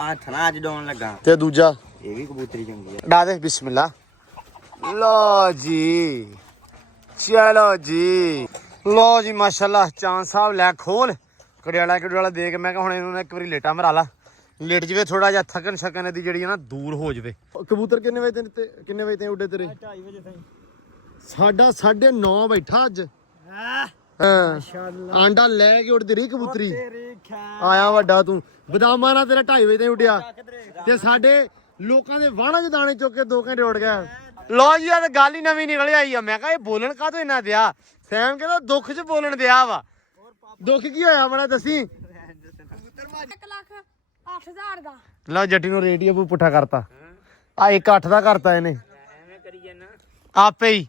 ਆ ਥਣਾ ਚ ਡਾਉਣ ਲੱਗਾ ਤੇ ਦੂਜਾ ਇਹ ਵੀ ਕਬੂਤਰੀ ਚੰਗੀ ਆ ਡਾ ਦੇ ਬਿਸਮਿਲ੍ਲਾ ਲੋ ਜੀ ਚਲੋ ਜੀ ਲੋ ਜੀ ਮਾਸ਼ਾਅੱਲਾ ਚਾਂਦ ਸਾਹਿਬ ਲੈ ਖੋਲ ਕੜਿਆਲਾ ਦੇ ਕੇ ਮੈਂ ਕਿਹਾ ਹੁਣ ਇਹਨੂੰ ਇੱਕ ਵਾਰੀ ਲੇਟਾ ਮਰਾ ਲਾ ਲੇਟ ਜਵੇ ਥੋੜਾ ਜਿਹਾ ਥਕਨ ਛਕਨ ਇਹਦੀ ਜਿਹੜੀ ਆ ਨਾ ਦੂਰ ਹੋ ਜਵੇ ਕਬੂਤਰ ਕਿੰਨੇ ਵਜੇ ਤੇ ਉੱਡੇ ਤੇਰੇ 2:30 ਵਜੇ ਤਾਈਂ ਸਾਡਾ 9:30 ਬੈਠਾ ਅੱਜ ਹਾਂ ਆਂਡਾ ਲੈ ਕੇ ਉੱਡਦੀ ਰਹੀ ਕਬੂਤਰੀ ਆਇਆ ਵੱਡਾ ਤੂੰ ਬਦਾਮਾਂ ਨਾਲ ਤੇਰਾ 2:30 ਵਜੇ ਤੇ ਉੱਡਿਆ ਤੇ ਸਾਡੇ ਲੋਕਾਂ ਦੇ ਵਾਹਣਾਂ 'ਚ ਦਾਣੇ ਚੁੱਕ ਕੇ 2 ਘੰਟੇ ਉੱਡ ਗਿਆ ਲੋ ਜੀ ਆ ਤੇ ਗੱਲ ਹੀ ਨਵੀਂ ਨਿਕਲ ਆਈ ਆ ਮੈਂ ਕਿਹਾ ਇਹ ਬੋਲਣ ਕਾਹਤੋਂ ਇੰਨਾ ਦਿਆ ਸੈਮ ਕਹਿੰਦਾ ਦੁੱਖ 'ਚ ਬੋਲਣ ਦਿਆ ਵਾ ਦੁੱਖ ਕੀ ਹੋਇਆ ਬੜਾ ਦੱਸੀ 1,08,000 ਦਾ ਲਓ ਜੱਟੀ ਨੂੰ ਰੇਟ ਹੀ ਪੁੱਠਾ ਕਰਤਾ ਆ 1.8 ਦਾ ਕਰਤਾ ਇਹਨੇ ਐਵੇਂ ਕਰੀ ਜਾਣਾ ਆਪੇ ਹੀ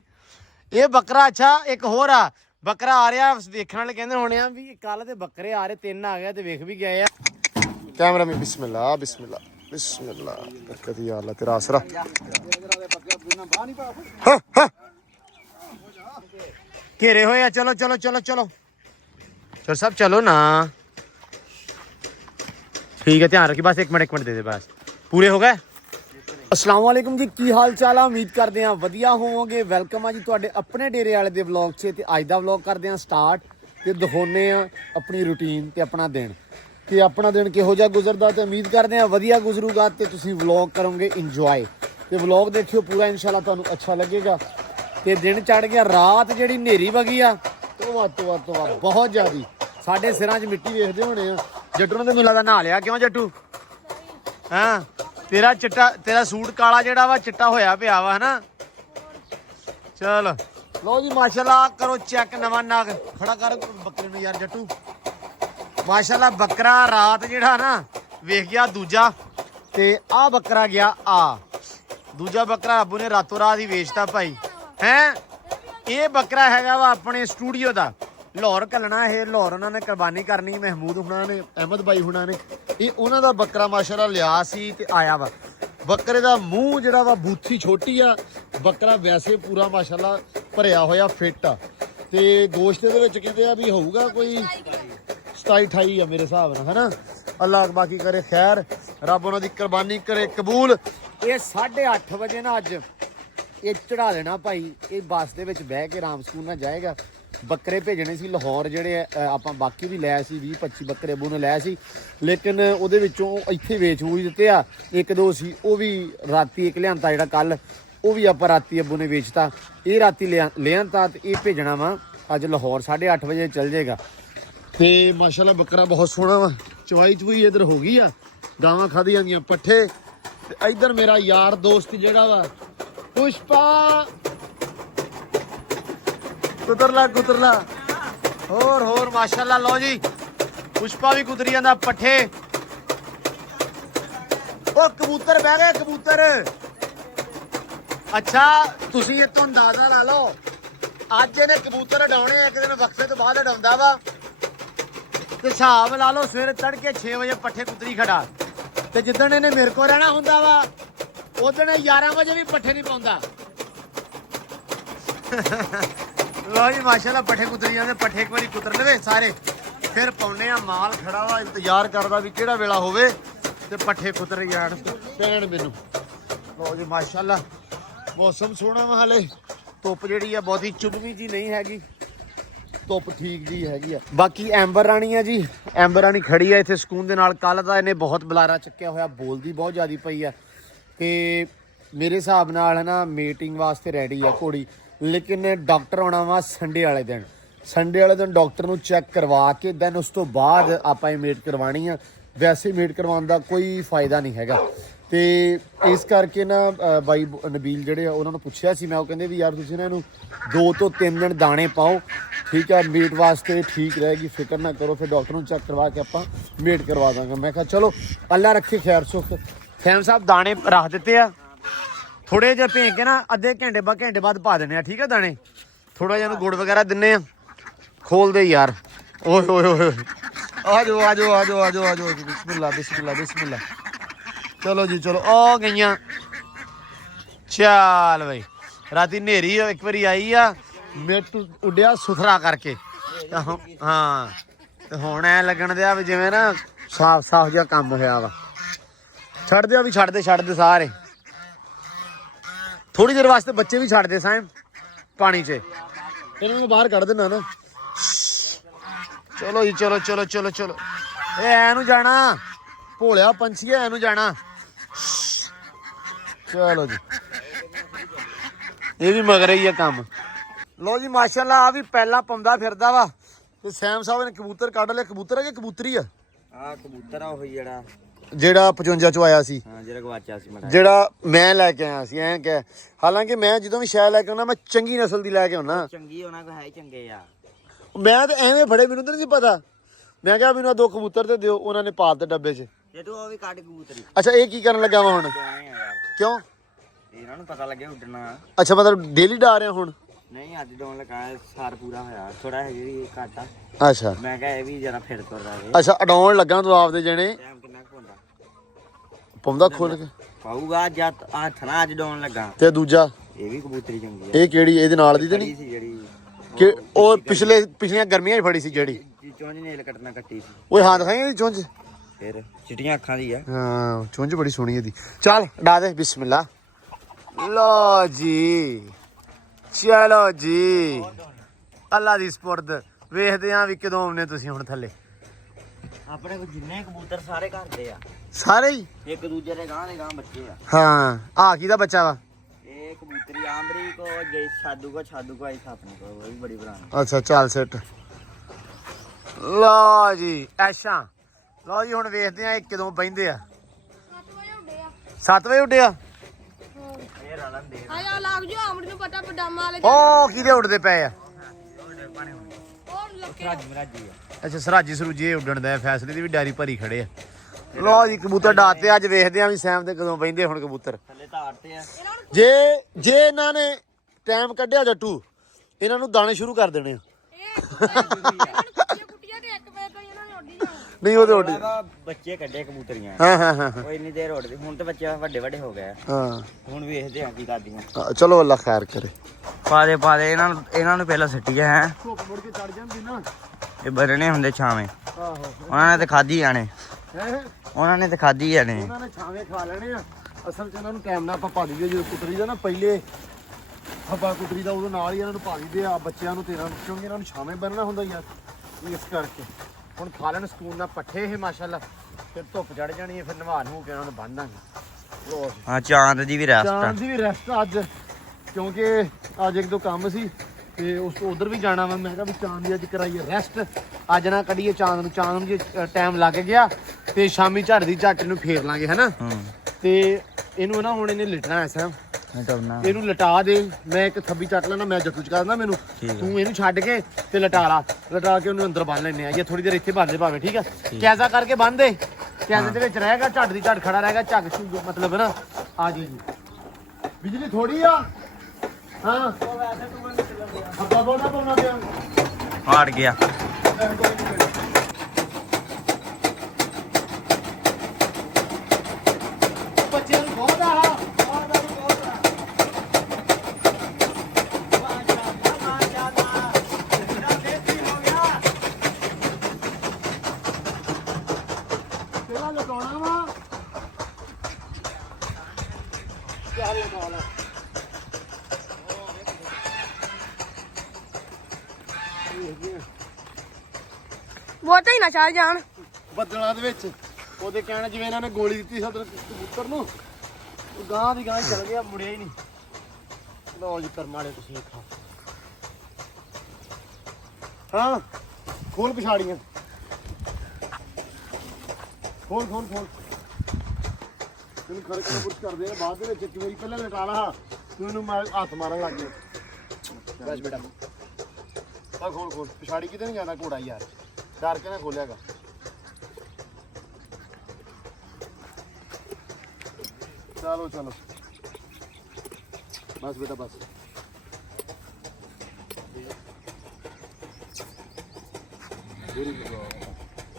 ਇਹ ਬੱਕਰਾ ਅੱਛਾ ਇੱਕ ਹੋਰ ਆ ਬੱਕਰਾ ਆ ਰਿਹਾ ਵੇਖਣ ਵਾਲੇ ਕਹਿੰਦੇ ਹੋਣੇ ਆ ਵੀ ਕੱਲ ਦੇ ਬੱਕਰੇ ਆ ਰਹੇ 3 ਆ ਗਿਆ ਤੇ ਵੇਖ ਵੀ ਗਏ ਆ ਕੈਮਰਾ ਮੇ ਬਿਸਮਿਲ੍ਲਾ ਬਿਸਮਿਲ੍ਲਾ ਬਿਸਮਿਲ੍ਲਾ ਬਰਕਤ ਯਾ ਅੱਲਾ ਤੇਰਾ ਆਸਰਾ ਘੇਰੇ ਹੋਏ ਆ ਚਲੋ ਚਲੋ ਚਲੋ ਚਲੋ ਚਲ ਸਭ ਚਲੋ ਨਾ ठीक है ध्यान रखिए बस एक मिनट दे दे बस पूरे हो गए अस्सलाम वालेकुम जी की हाल चाल है उम्मीद करते हैं वधिया होवोगे वेलकम है जी तुहाडे अपने डेरे वाले दे व्लॉग च ते अज दा व्लॉग करते हैं स्टार्ट ते दिखाने अपनी रूटीन ते अपना दिन कि अपना दिन किहो जिहा गुजरदा ते उम्मीद करते हैं वधिया गुजरूगा ते तुसीं व्लॉग करोगे इंजॉय ते व्लॉग देखियो पूरा इंशाल्लाह तुहानूं अच्छा लगेगा ते दिन चढ़ गया रात जिहड़ी नेरी वगी आ तो बहुत ज़्यादा साडे सिरां 'च मिट्टी वेखदे होणे आ जट्टू ने तो मिला दा नहा लिया क्यों जट्टू हाँ तेरा चिट्टा तेरा सूट काला जेड़ा वा चिट्टा होया पिया वा है ना चल लो जी माशाल्लाह करो चेक नवा नाग खड़ा कर बकरे नूं यार जट्टू माशाल्लाह बकरा रात जेड़ा ना वेख गया दूजा ते आ बकरा गया आ दूजा बकरा अबू ने रातों रात ही वेचता भाई हैं ये बकरा हैगा वा अपने स्टूडियो दा लाहौर घलना है लाहौर उन्होंने कुर्बानी करनी महमूद हुणा ने अहमद भाई हुणा ने ये उन्हों का बकरा माशाल्लाह लिया सी ते आया वा बकरे का मूँह जिहड़ा वा बूथी छोटी आ बकरा वैसे पूरा माशाल्लाह भरिया होया फिट आ ते गोश्त दे विच कहंदे आ भी होऊगा कोई 27-28 आ मेरे हिसाब नाल है ना अल्लाह बाकी करे खैर रब उन्हां दी कुर्बानी करे कबूल ये 8:30 बजे ना अज ये चढ़ा देना भाई ये बस दे विच बह के राम सकून नाल जाएगा ਬੱਕਰੇ ਭੇਜਣੇ ਸੀ ਲਾਹੌਰ ਜਿਹੜੇ ਆਪਾਂ ਬਾਕੀ ਵੀ ਲੈ ਸੀ 20-25 ਬੱਕਰੇ ਅਬੂ ਨੇ ਲੈ ਸੀ ਲੇਕਿਨ ਉਹਦੇ ਵਿੱਚੋਂ ਇੱਥੇ ਵੇਚ ਵੂਚ ਦਿੱਤੇ ਆ ਇੱਕ ਦੋ ਸੀ ਉਹ ਵੀ ਰਾਤੀ ਇੱਕ ਲਿਆਂਤਾ ਜਿਹੜਾ ਕੱਲ ਉਹ ਵੀ ਆਪਾਂ ਰਾਤੀ ਅਬੂ ਨੇ ਵੇਚਤਾ ਇਹ ਰਾਤੀ ਲਿਆਂਤਾ ਤੇ ਇਹ ਭੇਜਣਾ ਵਾ ਅੱਜ ਲਾਹੌਰ 8:30 ਵਜੇ ਚੱਲ ਜਾਏਗਾ ਤੇ ਮਾਸ਼ਾਅੱਲਾ ਬੱਕਰਾ ਬਹੁਤ ਸੋਹਣਾ ਵਾ ਚਵਾਈ ਚਵਈ ਇਧਰ ਹੋ ਗਈ ਆ ਗਾਵਾਂ ਖਾਦੀ ਜਾਂਦੀਆਂ ਪੱਠੇ ਤੇ ਇਧਰ ਮੇਰਾ ਯਾਰ ਦੋਸਤ ਜਿਹੜਾ ਵਾ ਪੁਸ਼ਪਾ कुतरला होर माशाल्लाह लो जी पुष्पा भी कुतरी जांदा पट्ठे ओ कबूतर बह गए कबूतर अच्छा तुसी ये तो अंदाजा ला लो अज इहने कबूतर उडाउणे एक दिन वक्फे तो बाद उडाउंदा वा ते हिसाब ला लो सवेरे तड़के 6 बजे पट्ठे कुतरी खड़ा ते जिद्दण इहने मेरे को रहना हुंदा वा उदण 11 बजे भी पट्ठे नहीं पाउंदा लो जी माशाल्लाह पट्ठे कुतरी जाते पट्ठे एक बार कुतर लवे सारे फिर पाने माल खड़ा वा इंतजार करदा भी किहड़ा वेला होवे ते पट्ठे कुतर जाण पैण मैनू लो जी माशाल्लाह मौसम सोहना वा हाले धुप जिहड़ी आ बहुती चुभवी जी नहीं हैगी धुप ठीक जी हैगी आ बाकी एंबर राणी आ जी एंबर राणी खड़ी आ इत्थे सकून दे नाल कल दा इहने बहुत बलारा चुक्किया होया बोलदी बहुत ज़्यादा पई आ ते मेरे हिसाब नाल ना मीटिंग वास्ते रेडी आ घोड़ी लेकिन डॉक्टर आना वा संडे वाले दिन डॉक्टर नूं चैक करवा के दैन उस तो बाद आपां मीट करवानी आ वैसे मीट करवाउण दा कोई फायदा नहीं हैगा ते इस करके ना बाई नबील जिहड़े उन्हां नूं पुछिया सी मैं वो कहंदे भी यार तुसीं ना इहनूं 2 ਤੋਂ 3 दिन दाणे पाओ ठीक है मीट वास्ते ठीक रहेगी फिक्र ना करो फिर डॉक्टर नूं चैक करवा के आपां मीट करवा दांगे मैं कहा चलो अल्लाह रखे खैर सुख फैम साहब दाणे रख दित्ते आ थोड़े जे भेज के ना अद्धे घंटे बाद पा देने ठीक है दाने थोड़ा जिहा गुड़ वगैरह दिन्ने खोल दे यार ओए ओए ओए आ जाओ बिस्मिल्लाह चलो जी चलो आ गई चल भाई राती नेरी एक बारी आई आ मिट उड्या सुथरा करके हाँ हुण ऐ लगन दिया भी जिवें ना साफ जिहा काम होया वा ਛੱਡ ਦੇ, ਆ ਵੀ ਛੱਡ ਦੇ ਸਾਰੇ। ਥੋੜੀ ਦੇਰ ਵਾਸਤੇ ਬੱਚੇ ਵੀ ਛੱਡ ਦੇ ਸਾਇਮ ਪਾਣੀ 'ਚ, ਇਹਨਾਂ ਨੂੰ ਬਾਹਰ ਕੱਢ ਦੇਣਾ ਨਾ। ਚਲੋ ਜੀ ਚਲੋ ਚਲੋ ਚਲੋ ਚਲੋ, ਇਹ ਐ ਨੂੰ ਜਾਣਾ ਭੋਲਿਆ ਪੰਛੀ, ਐ ਨੂੰ ਜਾਣਾ। ਚਲੋ ਜੀ, ਇਹ ਵੀ ਮਗਰ ਹੀ ਆ ਕੰਮ। ਲੋ ਜੀ ਮਾਸ਼ਾਅੱਲਾ, ਆ ਵੀ ਪਹਿਲਾਂ ਪਾਉਂਦਾ ਫਿਰਦਾ ਵਾ ਤੇ ਸੈਮ ਸਾਹਿਬ ਨੇ ਕਬੂਤਰ ਕੱਢ ਲਿਆ। ਕਬੂਤਰ ਹੈ ਕਿ ਕਬੂਤਰੀ ਆ? ਆ ਕਬੂਤਰ ਆ ਉਹ ਜਿਹੜਾ 55 ਚੋਂ ਆਇਆ ਸੀ, ਹਾਂ, ਜਿਹੜਾ ਗਵਾਚਿਆ ਸੀ ਮੜਾ, ਜਿਹੜਾ ਮੈਂ ਲੈ ਕੇ ਆਇਆ ਸੀ। ਐਂ ਕਹਿ, ਹਾਲਾਂਕਿ ਮੈਂ ਜਦੋਂ ਵੀ ਸ਼ਾਇਦ ਲੈ ਕੇ ਆਉਣਾ ਮੈਂ ਚੰਗੀ ਨਸਲ ਦੀ ਲੈ ਕੇ ਆਉਣਾ। ਚੰਗੀ ਉਹਨਾਂ ਕੋ ਹੈ ਹੀ ਚੰਗੇ ਆ। ਮੈਂ ਤਾਂ ਐਵੇਂ ਫੜੇ, ਮੈਨੂੰ ਤਾਂ ਨਹੀਂ ਪਤਾ। ਮੈਂ ਕਿਹਾ ਮੈਨੂੰ 2 ਕਬੂਤਰ ਤੇ ਦਿਓ, ਉਹਨਾਂ ਨੇ ਪਾ ਦਿੱਤੇ ਡੱਬੇ 'ਚ। ਜੇ ਤੂੰ ਉਹ ਵੀ ਕੱਢ ਕਬੂਤਰੀ ਅੱਛਾ, ਇਹ ਕੀ ਕਰਨ ਲੱਗਾ ਵਾ ਹੁਣ? ਯਾਰ ਕਿਉਂ? ਇਹਨਾਂ ਨੂੰ ਪਤਾ ਲੱਗੇ ਉੱਡਣਾ। ਅੱਛਾ, ਮਤਲਬ ਡੇਲੀ ਡਾ ਰਿਹਾ ਹੁਣ? ਨਹੀਂ, ਅੱਜ ਡਾਉਣ ਲੱਗਾ, ਸਾਰ ਪੂਰਾ ਹੋਇਆ, ਥੋੜਾ ਹੈ ਜਿਹੜੀ ਘੱਟ ਆ। ਅੱਛਾ ਮੈਂ ਕਿਹਾ ਇਹ ਵੀ ਜਰਾ ਫਿਰ ਤੁਰਦਾ ਵੇ। ਅੱਛਾ, ਅਡਾਉਣ ਲੱਗਾ ਤੂੰ ਆਪਦੇ ਜਣੇ ਟਾਈਮ ਕਿੰਨਾ ਕੁ ਹੁੰਦਾ ਪਾਉਂਦਾ ਖੋਲ ਕੇ ਪਾਊਗਾ। ਜਦ ਹੱਥ ਨਾਲ ਅੱਜ ਡਾਉਣ ਲੱਗਾ। ਤੇ ਦੂਜਾ ਇਹ ਵੀ ਕਬੂਤਰੀ ਚੰਗੀ ਆ। ਇਹ ਕਿਹੜੀ? ਇਹਦੇ ਨਾਲ ਦੀ ਤੇ ਨਹੀਂ ਸੀ ਜਿਹੜੀ ਕਿ ਉਹ ਪਿਛਲੀਆਂ ਗਰਮੀਆਂ 'ਚ ਫੜੀ ਸੀ ਜਿਹੜੀ? ਚੁੰਝ ਨੇਲ ਕੱਟਣਾ ਕੱਟੀ ਸੀ। ਓਏ ਹਾਂ, ਦਿਖਾਈ ਇਹਦੀ ਚੁੰਝ। ਫਿਰ ਚਿੱਟੀਆਂ ਅੱਖਾਂ ਦੀ ਆ। ਹਾਂ, ਚੁੰਝ ਬੜੀ ਸੋਹਣੀ ਇਹਦੀ। ਚੱਲ ਡਾ ਦੇ, ਬਿਸਮਿਲ੍ਲਾ। ਲੋ ਜੀ, ਚਲੋ ਜੀ, ਅੱਲਾ ਦੀ ਸਪੁਰਦ। ਵੇਖਦੇ ਆਂ ਵੀ ਕਦੋਂ ਆਉਣੇ ਤੁਸੀਂ ਹੁਣ ਥੱਲੇ। ਆਪਣੇ ਕੋਲ ਜਿੰਨੇ ਕਬੂਤਰ ਸਾਰੇ ਘਰ ਦੇ ਆ, ਸਾਰੇ ਹੀ? ਇੱਕ ਦੂਜੇ ਦੇ ਗਾਂ ਬੱਚੇ ਆ। ਹਾਂ, ਆ ਕਿਹਦਾ ਬੱਚਾ ਵਾ? ਇਹ ਕਬੂਤਰੀ ਆਮਰੀ ਕੋ ਗਈ, ਛਾਦੂ ਕੋ ਆਈ ਥਾ ਆਪਣੇ ਕੋ, ਉਹ ਵੀ ਬੜੀ ਪੁਰਾਣੀ। ਅੱਛਾ, ਚੱਲ ਸਿੱਟ। ਲਓ ਜੀ, ਐਸ਼ਾ। ਲਓ ਜੀ, ਹੁਣ ਵੇਖਦੇ ਆ ਇਹ ਕਦੋਂ ਬਹਿੰਦੇ ਆ। 7 ਵਜੇ ਉੱਡੇ ਆ। 7 ਵਜੇ ਉੱਡਿਆ? ਇਹ ਰਲਣ ਦੇ ਆਇਆ ਲੱਗ ਜੋ ਆਮੜੀ ਨੂੰ ਪਤਾ ਪਡਾਮਾ ਵਾਲੇ ਉਹ ਕਿਹਦੇ ਉੱਡਦੇ ਪਏ ਆ? ਉਹ ਲੱਗੇ ਰਾਜੀ ਆ। ਅੱਛਾ, ਸਰਾਜੀ ਸਰੂਜੀ ਇਹ ਉੱਡਣ ਦਾ ਫੈਸਲੇ ਦੀ ਵੀ ਡਾਰੀ ਭਰੀ ਖੜੇ ਆ। ਲਓ ਜੀ, ਕਬੂਤਰ ਡਾਤੇ। ਅੱਜ ਵੇਖਦੇ ਆ ਵੀ ਸੈਮ ਤੇ ਕਦੋਂ ਬਹਿੰਦੇ ਹੁਣ ਕਬੂਤਰ। ਥੱਲੇ ਧਾਰ ਤੇ ਆ। ਜੇ ਇਹਨਾਂ ਨੇ ਟਾਈਮ ਕੱਢਿਆ ਜੱਟੂ, ਇਹਨਾਂ ਨੂੰ ਦਾਣੇ ਸ਼ੁਰੂ ਕਰ ਦੇਣੇ ਆ। ਇਹ ਕੁੱਟੀਆਂ ਤੇ 1 ਵਜੇ ਤੋਂ ਇਹਨਾਂ ਨੇ ਉੱਡੀ ਜਾਣਾ। ਨਹੀਂ ਉਹਦੇ ਉੱਡੀ। ਬੱਚੇ ਕੱਢੇ ਕਬੂਤਰੀਆਂ। ਹਾਂ ਹਾਂ ਹਾਂ ਉਹ ਇੰਨੀ ਦੇਰ ਉੱਡਦੇ, ਹੁਣ ਤੇ ਬੱਚੇ ਵੱਡੇ ਹੋ ਗਏ ਆ। ਹਾਂ, ਹੁਣ ਵੇਖਦੇ ਆ ਕੀ ਕਰਦੀਆਂ। ਚਲੋ ਅੱਲਾ ਖੈਰ ਕਰੇ। ਪਾ ਦੇ ਇਹਨਾਂ ਨੂੰ ਪਹਿਲਾਂ ਸਿੱਟੀਏ ਹੈ। ਧੁੱਪ ਮੁੜ ਕੇ ਚੜ ਜਾਂਦੀ ਨਾ। ਇਹ ਬਰਨੇ ਹੁੰਦੇ ਛਾਵੇਂ। ਆਹੋ, ਉਹਨਾਂ ਨੇ ਤੇ ਖਾਧੀ ਜਾਣੇ। ਹੈ ਉਹਨਾਂ ਨੇ ਤੇ ਖਾਧੀ ਜਾਣੇ। ਉਹਨਾਂ ਨੇ ਛਾਵੇਂ ਖਾ ਲੈਣੇ ਆ। ਅਸਲ 'ਚ ਇਹਨਾਂ ਨੂੰ ਟਾਈਮ ਨਾਲ ਆਪਾਂ ਪਾ ਦਈਏ। ਜਦੋਂ ਕੁਤਰੀ ਦਾ ਨਾ ਪਹਿਲੇ ਹੱਬਾ ਕੁਤਰੀ ਦਾ, ਉਦੋਂ ਨਾਲ ਹੀ ਇਹਨਾਂ ਨੂੰ ਪਾ ਦਈਦੇ ਆ ਬੱਚਿਆਂ ਨੂੰ, ਤੇਰਾਂ ਨੂੰ, ਕਿਉਂਕਿ ਇਹਨਾਂ ਨੂੰ ਛਾਵੇਂ ਬੰਨਣਾ ਹੁੰਦਾ ਯਾਰ, ਇਸ ਕਰਕੇ। ਹੁਣ ਖਾ ਲੈਣ ਸਕੂਨ ਨਾਲ ਪੱਠੇ ਇਹ ਮਾਸ਼ਾਅੱਲਾ, ਫਿਰ ਧੁੱਪ ਚੜ ਜਾਣੀ ਹੈ, ਫਿਰ ਨਵਾ ਨੂੰ ਕੇ ਇਹਨਾਂ ਨੂੰ ਬੰਨ ਦਾਂਗੇ। ਹਾਂ, ਚਾਂਦ ਦੀ ਵੀ ਰੈਸਟ ਆ। ਚਾਂਦ ਦੀ ਵੀ ਰੈਸਟ ਅੱਜ, ਕਿਉਂਕਿ ਅੱਜ 1-2 ਕੰਮ ਸੀ ਤੇ ਉਸ ਤੋਂ ਉਧਰ ਵੀ ਜਾਣਾ ਵਾ। ਮੈਂ ਕਿਹਾ ਵੀ ਚਾਂਦ ਦੀ ਅੱਜ ਕਰਾਈਏ ਰੈਸਟ, ਅੱਜ ਨਾ ਕੱਢੀਏ ਚਾਂਦ ਨੂੰ ਜੇ ਟਾਈਮ ਲੱਗ ਗਿਆ ਤੇ ਸ਼ਾਮੀ ਝੜਦੀ ਝੱਟ ਨੂੰ ਫੇਰ ਲਾਂਗੇ, ਹਨਾ। ਤੇ ਇਹਨੂੰ ਨਾ ਹੁਣ ਇਹਨੇ ਲਿਟਣਾ ਐਸਾ, ਇਹਨੂੰ ਲਟਾ ਦੇ। ਮੈਂ ਇੱਕ ਥੱਬੀ ਚੱਟ ਲੈਣਾ, ਮੈਂ ਜੱਟੂ ਚ ਕਰਦਾ, ਮੈਨੂੰ ਤੂੰ ਇਹਨੂੰ ਛੱਡ ਕੇ ਤੇ ਲਟਾ ਕੇ ਉਹਨੂੰ ਅੰਦਰ ਬੰਨ ਲੈਣੇ ਆ, ਜਾਂ ਥੋੜੀ ਦੇਰ ਇੱਥੇ ਬੰਨ ਦੇ ਭਾਵੇਂ, ਠੀਕ ਆ। ਕੈਸਾ ਕਰਕੇ ਬੰਨ ਦੇ, ਕੈਸੇ ਦੇ ਵਿੱਚ ਰਹੇਗਾ, ਝੱਟ ਦੀ ਝੱਟ ਖੜਾ ਰਹੇਗਾ, ਝੱਗ ਮਤਲਬ ਨਾ ਆ ਜੀ। ਬਿਜਲੀ ਥੋੜੀ ਆ। ਹਾਂ, ਅੱਬਾ ਬੋਲਣਾ ਪਾਉਣਾ ਪਿਆ। ਹਾਰ ਗਿਆ। ਬੱਚਿਆਂ ਨੂੰ ਬਹੁਤ ਆ। ਕਿਹੜਾ ਲਗਾਉਣਾ ਵਾ? ਕਿਆ ਲਗਾਉਣਾ? ਬਹੁਤਾ ਹੀ ਨਾ ਚੱਲ ਜਾਣ। ਬੱਦਲਾਂ ਦੇ ਵਿੱਚ ਉਹਦੇ ਕਹਿਣ ਜਿਵੇਂ ਇਹਨਾਂ ਨੇ ਗੋਲੀ ਦਿੱਤੀ ਸੀ ਉਧਰ ਕਬੂਤਰ ਨੂੰ, ਉਹ ਗਾਂ ਦੀ ਗਾਂ ਹੀ ਚਲ ਗਿਆ, ਮੁੜਿਆ ਹੀ ਨਹੀਂ। ਲਓ ਜੀ ਕਰਮ ਵਾਲੇ ਤੁਸੀਂ ਖਾਓ। ਹਾਂ, ਖੋਲ ਪਿਛਾੜੀਆਂ, ਖੋਲ ਤੈਨੂੰ ਖਰਕ ਨਾਲ ਕੁਝ ਕਰਦੇ ਆ ਬਾਅਦ ਦੇ ਵਿੱਚ। ਇੱਕ ਵਾਰੀ ਪਹਿਲਾਂ ਲਟਾ ਲਾ ਤੂੰ ਇਹਨੂੰ, ਮੈਂ ਹੱਥ ਮਾਰਨ ਲੱਗ ਗਿਆ। ਬਸ ਬੇਟਾ ਆ ਖੋਲ ਪਿਛਾੜੀ ਕਿਤੇ ਨਹੀਂ ਜਾਂਦਾ ਘੋੜਾ ਯਾਰ, ਡਰ ਕੇ ਨਾ ਖੋਲਿਆਗਾ। ਚਲੋ ਬਸ ਬੇਟਾ ਬਸ।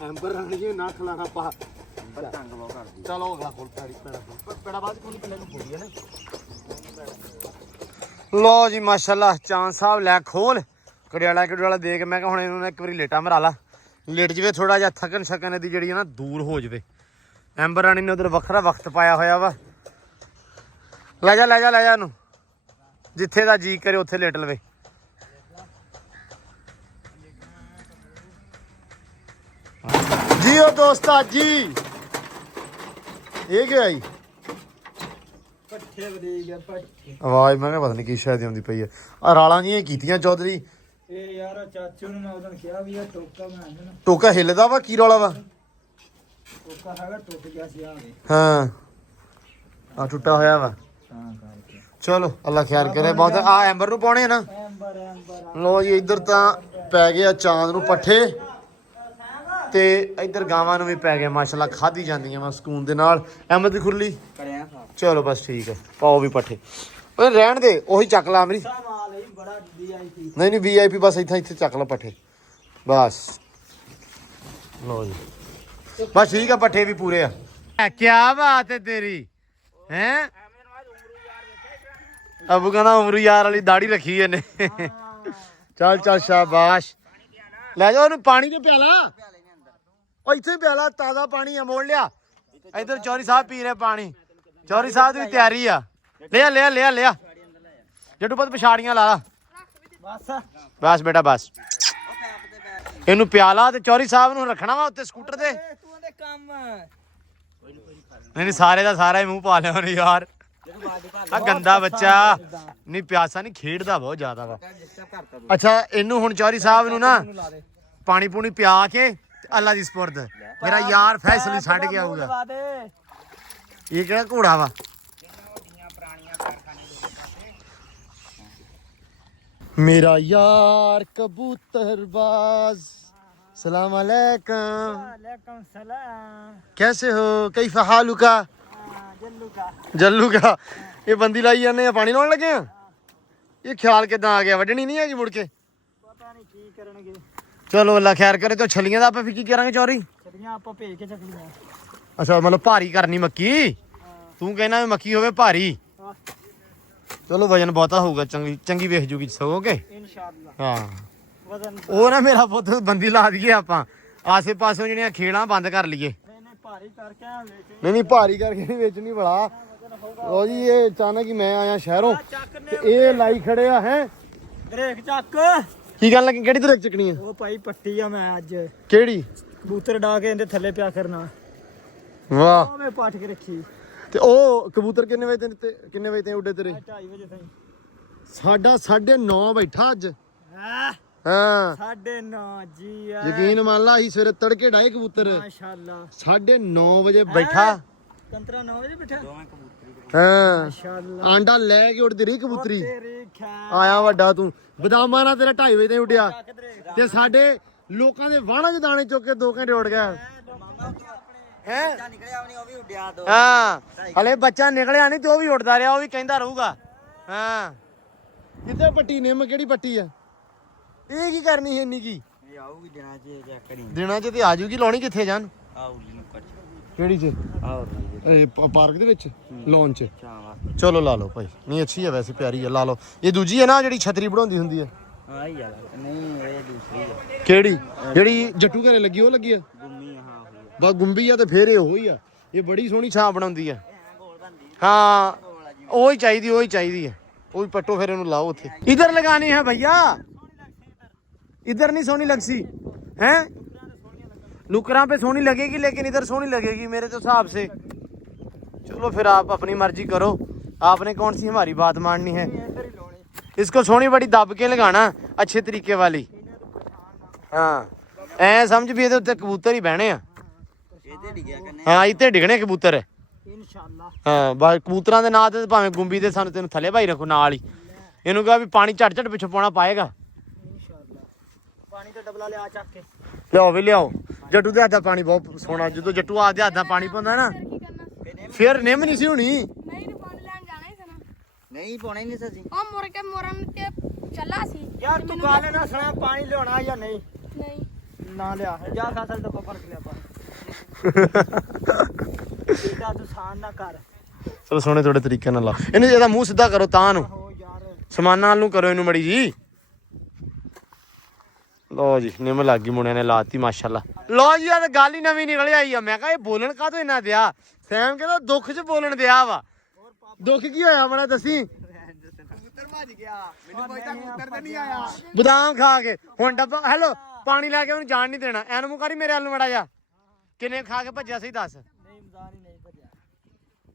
ਐਂਬਰ ਰਾਣੀ ਨਾ ਖਲਾਣਾ ਪਾ, ਤੰਗ ਬਹੁਤ ਕਰਦੀ। ਚਲੋ ਅਗਲਾ ਖੋਲ ਪੈੜਾ ਬਾਅਦ ਕੋਲ ਪਹਿਲੇ ਨੂੰ ਖੋਲੀਏ ਨਾ। ਲੋ ਜੀ ਮਾਸ਼ਾਅੱਲਾ, ਚਾਂਦ ਸਾਹਿਬ ਲੈ ਖੋਲ ਕੜਿਆਲਾ ਦੇ ਕੇ। ਮੈਂ ਕਿਹਾ ਹੁਣ ਇਹਨੂੰ ਇੱਕ ਵਾਰੀ ਲੇਟਾ ਮਰਾ ਲਾ, ਲੇਟ ਜਵੇ ਥੋੜਾ ਜਿਹਾ, ਥਕਨ ਸ਼ਕਨ ਇਹਦੀ ਜਿਹੜੀ ਹੈ ਨਾ ਦੂਰ ਹੋ ਜਵੇ। ਐਂਬਰ ਰਾਣੀ ਨੇ ਉਧਰ ਵੱਖਰਾ ਵਕਤ ਪਾਇਆ ਹੋਇਆ ਵਾ। ਲੈ ਜਾ ਇਹਨੂੰ, ਜਿੱਥੇ ਦਾ ਜੀ ਕਰੇ ਉੱਥੇ ਲੇਟ ਲਵੇ। ਜੀ ਉਹ ਦੋਸਤਾ ਜੀ, ਇਹ ਕੀ ਆਈ ਪੱਠੇ ਵਧੀਆ ਪੱਠੇ। ਆਵਾਜ਼ ਮੈਂ ਕਿਹਾ ਪਤਾ ਨਹੀਂ ਕੀ ਸ਼ਾਇਦ ਆਉਂਦੀ ਪਈ ਆ। ਆ ਰਾਲਾਂ ਜੀਆਂ ਕੀਤੀਆਂ ਚੌਧਰੀ। ਇਹ ਯਾਰ ਚਾਚੂ ਨੂੰ ਮੈਂ ਉਦੋਂ ਕਿਹਾ ਵੀ ਇਹ ਟੋਕਾ ਬਣਾ ਦੇਣਾ। ਟੋਕਾ ਹਿੱਲਦਾ ਵਾ, ਕੀ ਰੌਲਾ ਵਾ? ਟੋਕਾ ਹੈਗਾ ਟੁੱਟ ਗਿਆ ਸੀ ਆ ਵੇ। ਹਾਂ ਆ ਟੁੱਟਾ ਹੋਇਆ ਵਾ। ਤਾਂ ਕਰਕੇ ਚਲੋ ਅੱਲਾ ਖੈਰ ਕਰੇ। ਬਹੁਤ ਆ ਐਂਬਰ ਨੂੰ ਪਾਉਣੇ ਆ ਨਾ। ਐਂਬਰ ਲੋ ਜੀ ਇੱਧਰ ਤਾਂ ਪੈ ਗਏ ਆ ਚਾਂਦ ਨੂੰ ਪੱਠੇ, ਤੇ ਇੱਧਰ ਗਾਵਾਂ ਨੂੰ ਵੀ ਪੈ ਗਏ ਮਾਸ਼ਾਅੱਲਾ, ਖਾਧੀ ਜਾਂਦੀਆਂ ਵਾ ਸਕੂਨ ਦੇ ਨਾਲ। ਅਹਿਮਦ ਦੀ ਖੁਰਲੀ ਕਰਿਆ ਸਾਫ ਚਲੋ ਬਸ ਠੀਕ ਹੈ, ਪਾਓ ਵੀ ਪੱਠੇ। ਓਏ ਰਹਿਣ ਦੇ, ਉਹੀ ਚੱਕ ਲਾ ਅਮਰੀ। ਮਾਲ ਹੀ ਬੜਾ VIP। ਨਹੀਂ VIP ਬਸ ਇੱਥੇ ਚੱਕ ਲਓ ਪੱਠੇ ਬਸ। ਲੋ ਜੀ ਬਸ ਠੀਕ ਆ, ਪੱਠੇ ਵੀ ਪੂਰੇ ਆ। ਕਿਆ ਬਾਤ ਹੈ ਤੇਰੀ ਹੈ। ਅਬੂ ਕਹਿੰਦਾ ਉਮਰੂ ਯਾਰ ਵਾਲੀ ਦਾੜੀ ਰੱਖੀ ਇਹਨੇ। ਚੱਲ ਸ਼ਾਬਾਸ਼। ਲੈ ਜਾ ਉਹਨੂੰ ਪਾਣੀ ਤੇ ਪਿਆਲਾ, ਉਹ ਇੱਥੇ ਪਿਆਲਾ, ਤਾਜ਼ਾ ਪਾਣੀ ਆ, ਮੋੜ ਲਿਆ। ਇੱਧਰ ਚੌਰੀ ਸਾਹਿਬ ਪੀ ਰਹੇ ਪਾਣੀ। ਚੌਰੀ ਸਾਹਿਬ ਦੀ ਤਿਆਰੀ ਆ। ਲਿਆ ਜੱਟੂ ਪੁੱਤ ਪਛਾੜੀਆਂ ਲਾ ਲਾ। ਬਸ ਬੇਟਾ ਬਸ, ਇਹਨੂੰ ਪਿਆਲਾ ਤੇ ਚੌਰੀ ਸਾਹਿਬ ਨੂੰ ਰੱਖਣਾ ਵਾ ਉੱਤੇ ਸਕੂਟਰ ਤੇ। ਤੂੰ ਦੇ ਕੰਮ ਨਹੀਂ ਸਾਰੇ ਦਾ ਸਾਰਾ ਹੀ ਮੂੰਹ ਪਾ ਲਿਆ ਉਹਨੇ ਯਾਰ। ਆ ਗੰਦਾ ਬੱਚਾ ਨਹੀਂ, ਪਿਆਸਾ ਨਹੀਂ, ਖੇਡਦਾ ਬਹੁਤ ਜ਼ਿਆਦਾ ਵਾ। ਅੱਛਾ ਇਹਨੂੰ ਹੁਣ ਚੌਰੀ ਸਾਹਿਬ ਨੂੰ ਨਾ ਪਾਣੀ ਪੂਣੀ ਪਿਆ ਕੇ ਅੱਲਾ ਦੀ ਸਪੁਰਦ। ਮੇਰਾ ਯਾਰ ਫੈਸਲੀ ਛੱਡ ਕੇ ਆਊਗਾ। ਇਹ ਕਿਹੜਾ ਘੋੜਾ ਵਾ? मेरा यार कबूतरबाज सलाम अलैकुम। वालेकुम सलाम। कैसे हो, कैफ हालुका? जल्लू का ये बंदी लाई जाने पानी लाने लगे हैं। ये ख्याल किदा आ गया, वड्डनी नहीं हैगी मुड़ के? पता नहीं की करनगे। चलो अल्लाह खैर करे। तो छलियां दा आपां फिर की करांगे चौरी? छलियां आपां भेज के छलियां। अच्छा मतलब भारी करनी मक्की। तू कहना मक्की होवे भारी। चलो वजन बहुता होगा, चंगी वेख जूगी सगोगे इंशाअल्लाह। हाँ वजन ਉਹ ਨਾ ਮੇਰਾ ਪੁੱਤ ਬੰਦੀ ਲਾ ਦਈਏ ਆਪਾਂ, ਆਸੇ ਪਾਸੋਂ ਜਿਹੜੀਆਂ ਖੇੜਾਂ ਬੰਦ ਕਰ ਲਈਏ। नहीं भारी करके ਵੇਚ। ਨਹੀਂ ਭਾਰੀ ਕਰਕੇ ਨਹੀਂ ਵੇਚਣੀ ਬੜਾ। ਲੋ ਜੀ ਇਹ ਅਚਾਨਕ ਹੀ ਮੈਂ ਆਇਆ ਸ਼ਹਿਰੋਂ ਤੇ ਇਹ ਲਾਈ ਖੜੇ ਆ ਹੈ। ਬ੍ਰੇਕ ਚੱਕ। ਕੀ ਗੱਲ ਲੱਗੀ, ਕਿਹੜੀ ਤਰ੍ਹਾਂ ਚੱਕਣੀ ਆ? ਉਹ ਭਾਈ ਪੱਟੀ ਆ ਮੈਂ ਅੱਜ ਕਿਹੜੀ? ਕਬੂਤਰ ਡਾ ਕੇ ਇਹਦੇ ਥੱਲੇ ਪਿਆ ਕਰਨਾ। ਵਾਹ। ਉਹ ਮੈਂ ਪਾਠ ਕੇ ਰੱਖੀ। ਤੇ ਉਹ ਕਬੂਤਰ ਕਿੰਨੇ ਵਜੇ ਤੇ ਕਿੰਨੇ ਵਜੇ ਤੇ ਉੱਡੇ ਤੇਰੇ? 2:30 ਵਜੇ ਤਾਈਂ। ਸਾਡਾ 9:30 ਬੈਠਾ ਅੱਜ। ਹਾਂ ਹਾਂ 9:30 ਜੀ ਆ। ਯਕੀਨ ਮੰਨ ਲਾ, ਅਸੀਂ ਸਵੇਰੇ ਤੜਕੇ ਡਾਏ ਕਬੂਤਰ, ਮਾਸ਼ਾਅੱਲਾ 9:30 ਵਜੇ ਬੈਠਾ। ਕੰਤਰਾ 9 ਵਜੇ ਬੈਠਾ। ਦੋਵੇਂ ਕਬੂਤਰ ਹਾਂ ਮਾਸ਼ਾਅੱਲਾ। ਆਂਡਾ ਲੈ ਕੇ ਉੱਡਦੀ ਰਹੀ ਕਬੂਤਰੀ। ਤੇਰੀ ਖੈਰ। ਆਇਆ ਵੱਡਾ ਤੂੰ, ਬਦਾਮਾਂ ਨਾਲ ਤੇਰਾ 2:30 ਵਜੇ ਤੇ ਉੱਡਿਆ ਤੇ ਸਾਡੇ ਲੋਕਾਂ ਦੇ ਵਾਹਣਾਂ 'ਚ ਦਾਣੇ ਚੁੱਕ ਕੇ 2 ਘੰਟੇ ਉੱਡ ਗਿਆ ਹੈ। ਨਿਕਲਿਆ ਵੀ ਨਹੀਂ, ਉਹ ਵੀ ਉੱਡਿਆ ਦੋ। ਹਾਂ ਹਲੇ ਬੱਚਾ ਨਿਕਲਿਆ ਨਹੀਂ ਤੇ ਉਹ ਵੀ ਉੱਡਦਾ ਰਿਹਾ, ਉਹ ਵੀ ਕਹਿੰਦਾ ਰਹੂਗਾ। ਹਾਂ ਕਿੱਥੇ ਪੱਟੀ ਨਿੰਮ, ਕਿਹੜੀ ਪੱਟੀ ਆ ਇਹ? ਕੀ ਕਰਨੀ ਹੈ ਇੰਨੀ ਕੀ? ਇਹ ਆਊਗੀ ਦਿਨਾਂ ਚ ਚੈੱਕ ਕਰੀ। ਦਿਨਾਂ 'ਚ ਤੇ ਆ ਜੂਗੀ। ਲਾਉਣੀ ਕਿੱਥੇ ਜਾਨ? ਆਊਗੀ ਨੁੱਕਰ ਚ। ਕਿਹੜੀ 'ਚ? ਆਓ ਇਹ ਪਾਰਕ ਦੇ ਵਿੱਚ ਲੌਨ 'ਚ? ਚਾਵਾ। ਚਲੋ ਲਾ ਲਓ ਭਾਈ। ਨਹੀਂ ਅੱਛੀ ਹੈ ਵੈਸੇ, ਪਿਆਰੀ ਹੈ, ਲਾ ਲਓ। ਇਹ ਦੂਜੀ ਹੈ ਨਾ ਜਿਹੜੀ ਛਤਰੀ ਬਣਾਉਂਦੀ ਹੁੰਦੀ ਹੈ? ਹਾਂ ਯਾਰ ਨਹੀਂ ਇਹ ਦੂਸਰੀ ਹੈ। ਕਿਹੜੀ? ਜਿਹੜੀ ਜੱਟੂ ਘਰੇ ਲੱਗੀ ਉਹ ਲੱਗੀ ਆ? ਗੁੰਮੀ ਹਾਂ ਹੋਈ ਬਸ ਗੁੰਬੀ ਆ ਤੇ ਫੇਰ ਇਹ ਉਹੀ ਆ। ਇਹ ਬੜੀ ਸੋਹਣੀ ਛਾਂ ਬਣਾਉਂਦੀ ਆ। ਹਾਂ ਉਹੀ ਚਾਹੀਦੀ, ਉਹੀ ਚਾਹੀਦੀ ਹੈ। ਉਹ ਵੀ ਪੱਟੋ ਫਿਰ ਇਹਨੂੰ ਲਾਓ ਉੱਥੇ। इधर लगानी है भैया, इधर नहीं सोनी लगसी हैं। लुकरा पे सोनी लगेगी लेकिन इधर सोनी लगेगी मेरे तो हिसाब से। चलो फिर आप अपनी मर्जी करो, आपने कौन सी हमारी बात माननी है। इसको सोनी बड़ी दब के लगाना अच्छे तरीके वाली। हाँ ऐ समझ भी ਇਹਦੇ ਉੱਤੇ ਕਬੂਤਰ ਹੀ ਬਹਿਣੇ ਆ। ਇਹਦੇ ਡਿੱਗਿਆ ਕਰਨੇ। ਹਾਂ ਇੱਥੇ ਡਿੱਗਣੇ ਕਬੂਤਰ। ਇਨਸ਼ਾਅੱਲਾ। ਹਾਂ ਬਸ ਕਬੂਤਰਾਂ ਦੇ ਨਾਂ ਤੇ ਭਾਵੇਂ ਗੁੰਬੀ ਦੇ ਸਾਨੂੰ ਤੈਨੂੰ ਥੱਲੇ ਭਾਈ ਰੱਖੋ ਨਾਲ ਹੀ। ਇਹਨੂੰ ਕਹਾਂ ਵੀ ਪਾਣੀ ਝਟ ਝਟ ਪਿੱਛੋਂ ਪਾਉਣਾ ਪਾਏਗਾ। ਇਨਸ਼ਾਅੱਲਾ। ਪਾਣੀ ਦਾ ਡਬਲਾ ਲਿਆ ਚੱਕ ਕੇ। ਲਿਆਓ ਵੀ ਲਿਆਓ। ਜੱਟੂ ਦੇ ਹੱਥ ਦਾ ਪਾਣੀ ਬਹੁਤ ਸੋਹਣਾ। ਜਦੋਂ ਜੱਟੂ ਆਪਦੇ ਹੱਥ ਦਾ ਪਾਣੀ ਪਾਉਂਦਾ ਨਾ ਕੀ ਕਰਨਾ? ਫਿਰ ਨਿੰਮ ਨਹੀਂ ਸੀ ਹੋਣੀ। ਨਹੀਂ ਨੂੰ ਪਾਣੀ ਲੈਣ ਜਾਣਾ ਹੀ ਸੀ ਨਾ। ਨਹੀਂ ਪਾਉਣਾ ਹੀ ਨਹੀਂ ਸੱਜੀ। ਉਹ ਮੁੜ ਕੇ ਮੋਰਨ ਤੇ ਚੱਲਾ ਸੀ। ਯਾਰ ਤੂੰ ਗੱਲ ਨਾ ਸੁਣਾ, ਪਾਣੀ ਲਿਆਉਣਾ ਜਾਂ ਨਹੀਂ? ਨਹੀਂ ਨਾ ਲਿਆ ਜਾ ਸਾਸਲ ਡੱਬਾ ਫੜ ਕੇ ਲਿਆ ਪਾ। ਇਹਦਾ ਤੂੰ ਸਾਨ ਨਾ ਕਰ। ਚਲੋ ਸੋਹਣੇ ਥੋੜੇ ਤਰੀਕੇ ਨਾਲ ਲਾ ਇਹਨੂੰ। ਇਹਦਾ ਮੂੰਹ ਸਿੱਧਾ ਕਰੋ ਤਾਂ ਨੂੰ, ਹੋ ਯਾਰ ਸਮਾਨਾਂ ਨਾਲ ਨੂੰ ਕਰੋ ਇਹਨੂੰ ਮੜੀ ਜੀ। ਲੋ ਜੀ ਨਿੰਮ ਲੱਗ ਗਈ ਮੁੰਡਿਆਂ ਨੇ ਲਾਤੀ ਮਾਸ਼ਾਅੱਲਾ। ਲੋ ਜੀ ਆ ਤਾਂ ਗੱਲ ਹੀ ਨਵੀਂ ਨਿਕਲ ਆਈ ਆ। ਮੈਂ ਕਿਹਾ ਇਹ ਬੋਲਣ ਕਾਹਤੋਂ ਇੰਨਾ ਦਿਆ। ਸੈਮ ਕਹਿੰਦਾ ਦੁੱਖ 'ਚ ਬੋਲਣ ਦਿਆ ਵਾ। ਦੁੱਖ ਕੀ ਹੋਇਆ ਬੜਾ ਦੱਸੀ। ਕਬੂਤਰ ਭੱਜ ਗਿਆ ਮੈਨੂੰ ਕੋਈ ਤਾਂ ਕਬੂਤਰ ਤੇ ਨਹੀਂ ਆਇਆ। ਬਦਾਮ ਖਾ ਕੇ ਹੁਣ ਡੱਬਾ ਹੈਲੋ ਪਾਣੀ ਲੈ ਕੇ ਉਹਨੂੰ ਜਾਣ ਨਹੀਂ ਦੇਣਾ। ਐਨ ਮੂੰਹ ਕਰੀ ਮੇਰੇ ਵੱਲ ਨੂੰ ਮੜਾ ਜਾ। ਕਿੰਨੇ ਖਾ ਕੇ ਭੱਜਿਆ ਸਹੀ ਦੱਸ। ਨਹੀਂ ਮਜ਼ਾਕ ਨਹੀਂ ਭੱਜਿਆ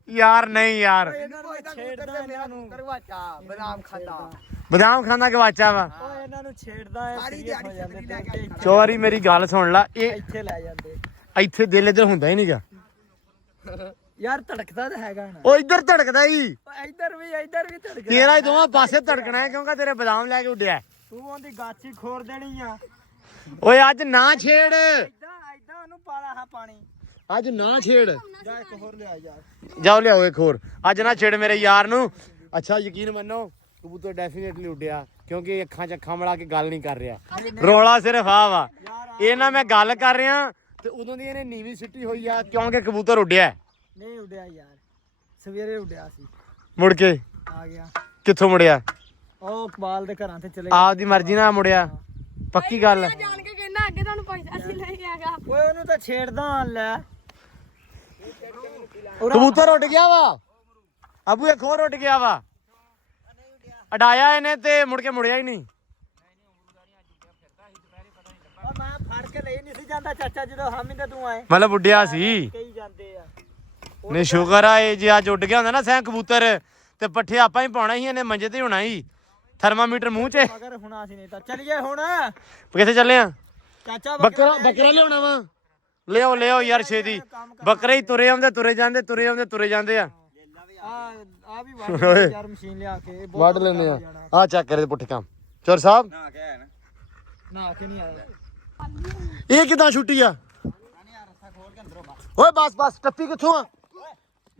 ਯਾਰ ਨਹੀਂ ਯਾਰ ਇਹਨਾਂ ਨੂੰ ਛੇੜਦਾ ਇਹਨਾਂ ਨੂੰ ਕਰਵਾਚਾ ਬਦਾਮ ਖਾਂਦਾ ਬਦਾਮ ਖਾਂਦਾ ਗਵਾਚਾ ਵਾ। ਓਏ ਇਹਨਾਂ ਨੂੰ ਛੇੜਦਾ ਹੈ ਸੀਰੀਅਸ ਹੋ ਜਾਂਦੇ ਤੇ ਚੋਰੀ ਮੇਰੀ ਗੱਲ ਸੁਣ ਲਾ। ਇਹ ਇੱਥੇ ਲੈ ਜਾਂਦੇ ਇੱਥੇ ਦਿਲ ਇੱਧਰ ਹੁੰਦਾ ਹੀ ਨਹੀਂਗਾ ਯਾਰ ਧੜਕਦਾ ਤਾਂ ਹੈਗਾ ਨਾ। ਉਹ ਇੱਧਰ ਧੜਕਦਾ ਹੀ। ਇੱਧਰ ਵੀ ਧੜਕਦਾ। ਤੇਰਾ ਹੀ ਦੋਵਾਂ ਪਾਸੇ ਧੜਕਣਾ ਹੈ ਕਿਉਂਕਿ ਤੇਰੇ ਬਦਾਮ ਲੈ ਕੇ ਉੱਡਿਆ। ਤੂੰ ਉਹਦੀ ਗਾਚੀ ਖੋਰ ਦੇਣੀ ਆ। ਓਏ ਅੱਜ ਨਾ ਛੇੜ। ਇਦਾਂ ਉਹਨੂੰ ਪਾਲਾ ਹਾਂ ਪਾਣੀ। ਅੱਜ ਨਾ ਛੇੜ। ਜਾ ਇੱਕ ਹੋਰ ਲਿਆ ਯਾਰ। ਜਾਓ ਲਿਆਓ ਇੱਕ ਹੋਰ। ਅੱਜ ਨਾ ਛੇੜ ਮੇਰੇ ਯਾਰ ਨੂੰ। ਅੱਛਾ ਯਕੀਨ ਮੰਨੋ ਕਬੂਤਰ ਡੈਫੀਨੇਟਲੀ ਉੱਡਿਆ ਕਿਉਂਕਿ ਅੱਖਾਂ 'ਚ ਅੱਖਾਂ ਮਿਲਾ ਕੇ ਗੱਲ ਨਹੀਂ ਕਰ ਰਿਹਾ। ਰੋਲਾ ਸਿਰਫ ਆ ਵਾ। ਇਹ ਨਾ ਮੈਂ ਗੱਲ ਕਰ ਰਿਹਾ ਤੇ ਉਦੋਂ ਦੀ ਇਹਨੇ ਨੀਵੀਂ ਸਿੱਟੀ ਹੋਈ ਆ ਕਿਉਂਕਿ ਕਬੂਤਰ ਉੱਡਿਆ। ਨਹੀਂ ਉੱਡਿਆ ਯਾਰ ਸਵੇਰੇ ਉੱਡਿਆ ਸੀ। ਮੁੜ ਕੇ ਆ ਗਿਆ। ਕਿੱਥੋਂ ਮੁੜਿਆ? ਉਹ ਇਕਬਾਲ ਦੇ ਘਰਾਂ ਤੇ ਚਲੇ ਆਪਦੀ ਮਰਜ਼ੀ ਨਾਲ ਮੁੜਿਆ। ਪੱਕੀ ਗੱਲ ਹੈ। ਜਾਣ ਕੇ ਕਹਿੰਦਾ ਅੱਗੇ ਤੁਹਾਨੂੰ ਪੈਸਾ ਸੀ ਨਹੀਂ ਹੈਗਾ। ਓਏ ਉਹਨੂੰ ਤਾਂ ਛੇੜਦਾ ਲੈ। ਕਬੂਤਰ ਉੱਡ ਗਿਆ ਵਾ। ਅਬੂ ਇੱਕ ਹੋਰ ਉੱਡ ਗਿਆ ਵਾ। ਅਡਾਇਆ ਇਹਨੇ ਤੇ ਮੁੜ ਕੇ ਮੁੜਿਆ ਹੀ ਨਹੀਂ। ਮੈਂ ਫੜ ਕੇ ਲਈ ਨਹੀਂ ਸੀ ਜਾਂਦਾ ਚਾਚਾ ਜਦੋਂ ਹਾਮੀ ਤੇ ਤੂੰ ਆਏ। ਮਤਲਬ ਉੱਡਿਆ ਸੀ। ਕਈ ਜਾਂਦੇ ਆ। ਨੇ ਸ਼ੁਕਰ ਆ ਇਹ ਜੇ ਅੱਜ ਉੱਡ ਗਿਆ ਹੁੰਦਾ ਨਾ ਸੈਂ ਕਬੂਤਰ ਤੇ ਪੱਠੇ ਆਪਾਂ ਹੀ ਪਾਉਣਾ ਸੀ। ਇਹਨੇ ਮੰਜੇ ਤੇ ਹੋਣਾ ਸੀ। ਥਰਮਾਮੀਟਰ ਮੂੰਹ 'ਚ। ਮਗਰ ਹੁਣ ਅਸੀਂ ਨਹੀਂ ਤਾਂ ਚੱਲੀਏ ਹੁਣ। ਕਿੱਥੇ ਚੱਲੇ ਆ? ਚਾਚਾ ਬੱਕਰਾ ਲਿਆਉਣਾ ਵਾ। ਲਿਆਓ ਯਾਰ ਛੇਤੀ। ਬੱਕਰੇ ਹੀ ਤੁਰੇ ਆਉਂਦੇ ਤੁਰੇ ਜਾਂਦੇ ਆ। ਆ ਵੀ ਵੱਢ ਯਾਰ ਮਸ਼ੀਨ ਲਿਆ ਕੇ ਵੱਢ ਲੈਨੇ ਆ। ਆ ਚੱਕ ਕਰੇ ਪੁੱਠੇ ਕੰਮ। ਚੋਰ ਸਾਹਿਬ ਨਾ ਕੇ ਆਇਆ ਨਾ ਕੇ ਨਹੀਂ ਆਇਆ। ਇਹ ਕਿਦਾਂ ਛੁੱਟੀ ਆ? ਓਏ ਬਸ ਟੱਪੀ ਕਿੱਥੋਂ ਆ?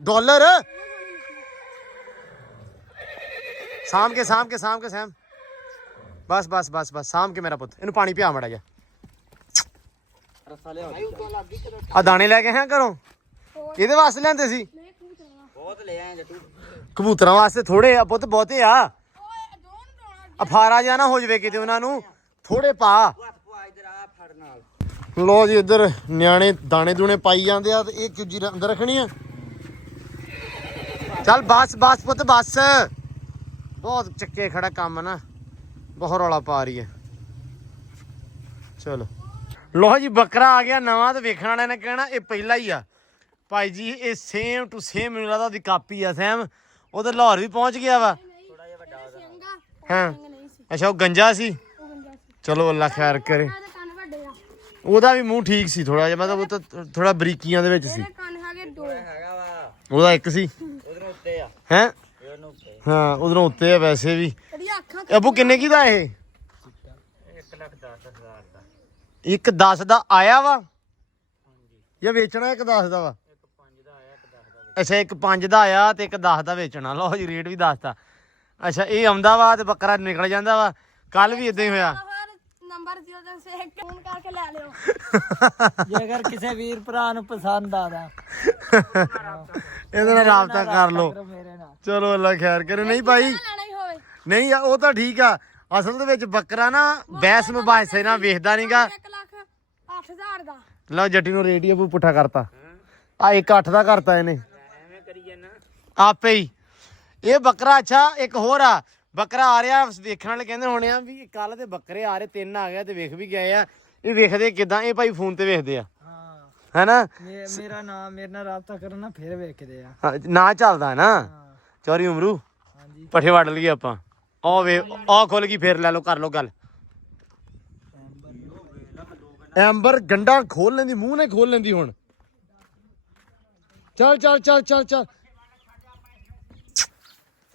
ਡਾਲਰ ਸਾਮ ਕੇ ਸੈਮ ਬਸ ਸਾਮ ਕੇ ਮੇਰਾ ਪੁੱਤ। ਇਹਨੂੰ ਪਾਣੀ ਪਿਆ ਮੜਾ ਜਾ। ਰਸਾ ਲਿਆ ਆ ਦਾਣੇ ਲੈ ਕੇ ਆਇਆ ਘਰੋਂ। ਇਹਦੇ ਵਾਸਤੇ ਲੈਂਦੇ ਸੀ। ਬਹੁਤ ਲੈ ਆਏ ਜੱਟੂ। ਕਬੂਤਰਾਂ ਵਾਸਤੇ ਥੋੜੇ ਆ ਪੁੱਤ ਬਹੁਤੇ ਆ। ਅਫਾਰਾ ਜਿਹਾ ਨਾ ਹੋ ਜਵੇ ਕਿਤੇ ਉਹਨਾਂ ਨੂੰ। ਥੋੜੇ ਪਾ। ਇਧਰ ਆ ਫੜ ਨਾਲ। ਲੋ ਜੀ ਇੱਧਰ ਨਿਆਣੇ ਦਾਣੇ ਦੂਣੇ ਪਾਈ ਜਾਂਦੇ ਆ ਤੇ ਇਹ ਕੁਜੀ ਅੰਦਰ ਰੱਖਣੀ ਆ। ਚੱਲ ਬਸ ਪੁੱਤ ਬਸ। ਬਹੁਤ ਚੱਕੇ ਖੜਾ ਕੰਮ ਨਾ। ਬਹੁਤ ਰੌਲਾ ਪਾ ਰਹੀ ਹੈ। ਚਲੋ ਲੋ ਜੀ ਬੱਕਰਾ ਆ ਗਿਆ ਨਵਾਂ ਤੇ ਵੇਖਣ ਵਾਲਿਆਂ ਨੇ ਕਹਿਣਾ ਇਹ ਪਹਿਲਾ ਹੀ ਆ। ਭਾਈ ਜੀ ਇਹ ਸੇਮ ਟੂ ਸੇਮ ਮੈਨੂੰ ਲੱਗਦਾ ਉਹਦੀ ਕਾਪੀ ਆ ਸੈਮ। ਉਹ ਤਾਂ ਲਾਹੌਰ ਵੀ ਪਹੁੰਚ ਗਿਆ ਵਾ। ਹਾਂ ਅੱਛਾ ਉਹ ਗੰਜਾ ਸੀ। ਚਲੋ ਅੱਲਾ ਖੈਰ ਕਰੇ। ਉਹਦਾ ਵੀ ਮੂੰਹ ਠੀਕ ਸੀ ਥੋੜਾ ਜਿਹਾ ਮਤਲਬ ਉਹ ਤਾਂ ਥੋੜਾ ਬਰੀਕੀਆਂ ਦੇ ਵਿੱਚ ਸੀ। ਹੈਗਾ ਵਾ। ਉਹਦਾ ਇੱਕ ਸੀ। ਉਧਰੋਂ ਉੱਤੇ ਆ। ਹੈ ਇਹਨੂੰ ਉੱਤੇ। ਹਾਂ ਉਧਰੋਂ ਉੱਤੇ ਆ ਵੈਸੇ ਵੀ। ਅਬੂ ਕਿੰਨੇ ਕੀ ਦਾ ਇਹ? 1,10,000 ਦਾ। 1,10 ਦਾ ਆਇਆ ਵਾ ਜਾਂ ਵੇਚਣਾ? 1,10 ਦਾ ਵਾ। 1,5 ਦਾ ਆਇਆ 1,10 ਦਾ। ਅੱਛਾ 1,5 ਦਾ ਆਇਆ ਤੇ 1,10 ਦਾ ਵੇਚਣਾ। ਲਓ ਜੀ ਰੇਟ ਵੀ ਦੱਸਤਾ। ਅੱਛਾ ਇਹ ਆਉਂਦਾ ਵਾ ਤੇ ਬੱਕਰਾ ਨਿਕਲ ਜਾਂਦਾ ਵਾ। ਕੱਲ ਵੀ ਇਦਾਂ ਹੀ ਹੋਇਆ। ਨੰਬਰ 0 ਫੋਨ ਕਰਕੇ ਲੈ ਲਿਓ ਜੇ ਅਗਰ ਕਿਸੇ ਵੀਰ ਭਰਾ ਨੂੰ ਪਸੰਦ ਆਦਾ ਇਹਦੇ ਨਾਲ ਰਾਬਤਾ ਕਰ ਲਓ। ਮੇਰੇ ਨਾਲ। ਚਲੋ ਅੱਲਾ ਖੈਰ ਕਰੇ। ਨਹੀਂ ਭਾਈ ਲੈਣਾ ਹੀ ਹੋਵੇ ਨਹੀਂ ਉਹ ਤਾਂ ਠੀਕ ਆ। ਅਸਲ ਦੇ ਵਿੱਚ ਬੱਕਰਾ ਨਾ ਬੈਸ ਮੁਬਾਇਸੇ ਨਾਲ ਵੇਖਦਾ ਨਹੀਂਗਾ। 1,08,000 ਦਾ। ਲਓ ਜੱਟੀ ਨੂੰ ਰੇਟ ਹੀ ਅਬੂ ਪੁੱਠਾ ਕਰਤਾ। ਆ 1,8 ਦਾ ਕਰਤਾ ਇਹਨੇ ਐਵੇਂ ਕਰੀ ਜਾਣਾ ਆਪੇ ਹੀ। ਇਹ ਬੱਕਰਾ ਅੱਛਾ ਇੱਕ ਹੋਰ ਆ ਬੱਕਰਾ ਆ ਰਿਹਾ ਵੇਖਣ ਵਾਲੇ ਕਹਿੰਦੇ ਹੋਣੇ ਆ ਵੀ ਕੱਲ ਤੇ ਬੱਕਰੇ ਆ ਰਹੇ 3 ਆ ਗਿਆ ਤੇ ਵੇਖ ਵੀ ਗਏ ਆ। ਇਹ ਵੇਖਦੇ ਕਿਦਾਂ? ਇਹ ਭਾਈ ਫੋਨ ਤੇ ਵੇਖਦੇ ਆ ਹਾਂ। ਹੈਨਾ। ਮੇਰਾ ਨਾਮ ਮੇਰੇ ਨਾਲ ਰਾਬਤਾ ਕਰਨ ਨਾ ਫਿਰ ਵੇਖਦੇ ਆ। ਨਾ ਚੱਲਦਾ ਨਾ ਚੋਰੀ ਉਮਰੂ। ਹਾਂਜੀ ਪੱਠੇ ਵੱਢ ਲਈਏ ਆਪਾਂ। ਆ ਵੇ ਆ ਖੁੱਲ ਗਈ ਫੇਰ ਲੈ ਲਓ ਕਰ ਲਓ ਗੱਲ। ਐਂਬਰ ਗੰਡਾ ਖੋਲ ਲੈਂਦੀ ਮੂੰਹ ਨੇ ਖੋਲ ਲੈਂਦੀ ਹੁਣ। ਚੱਲ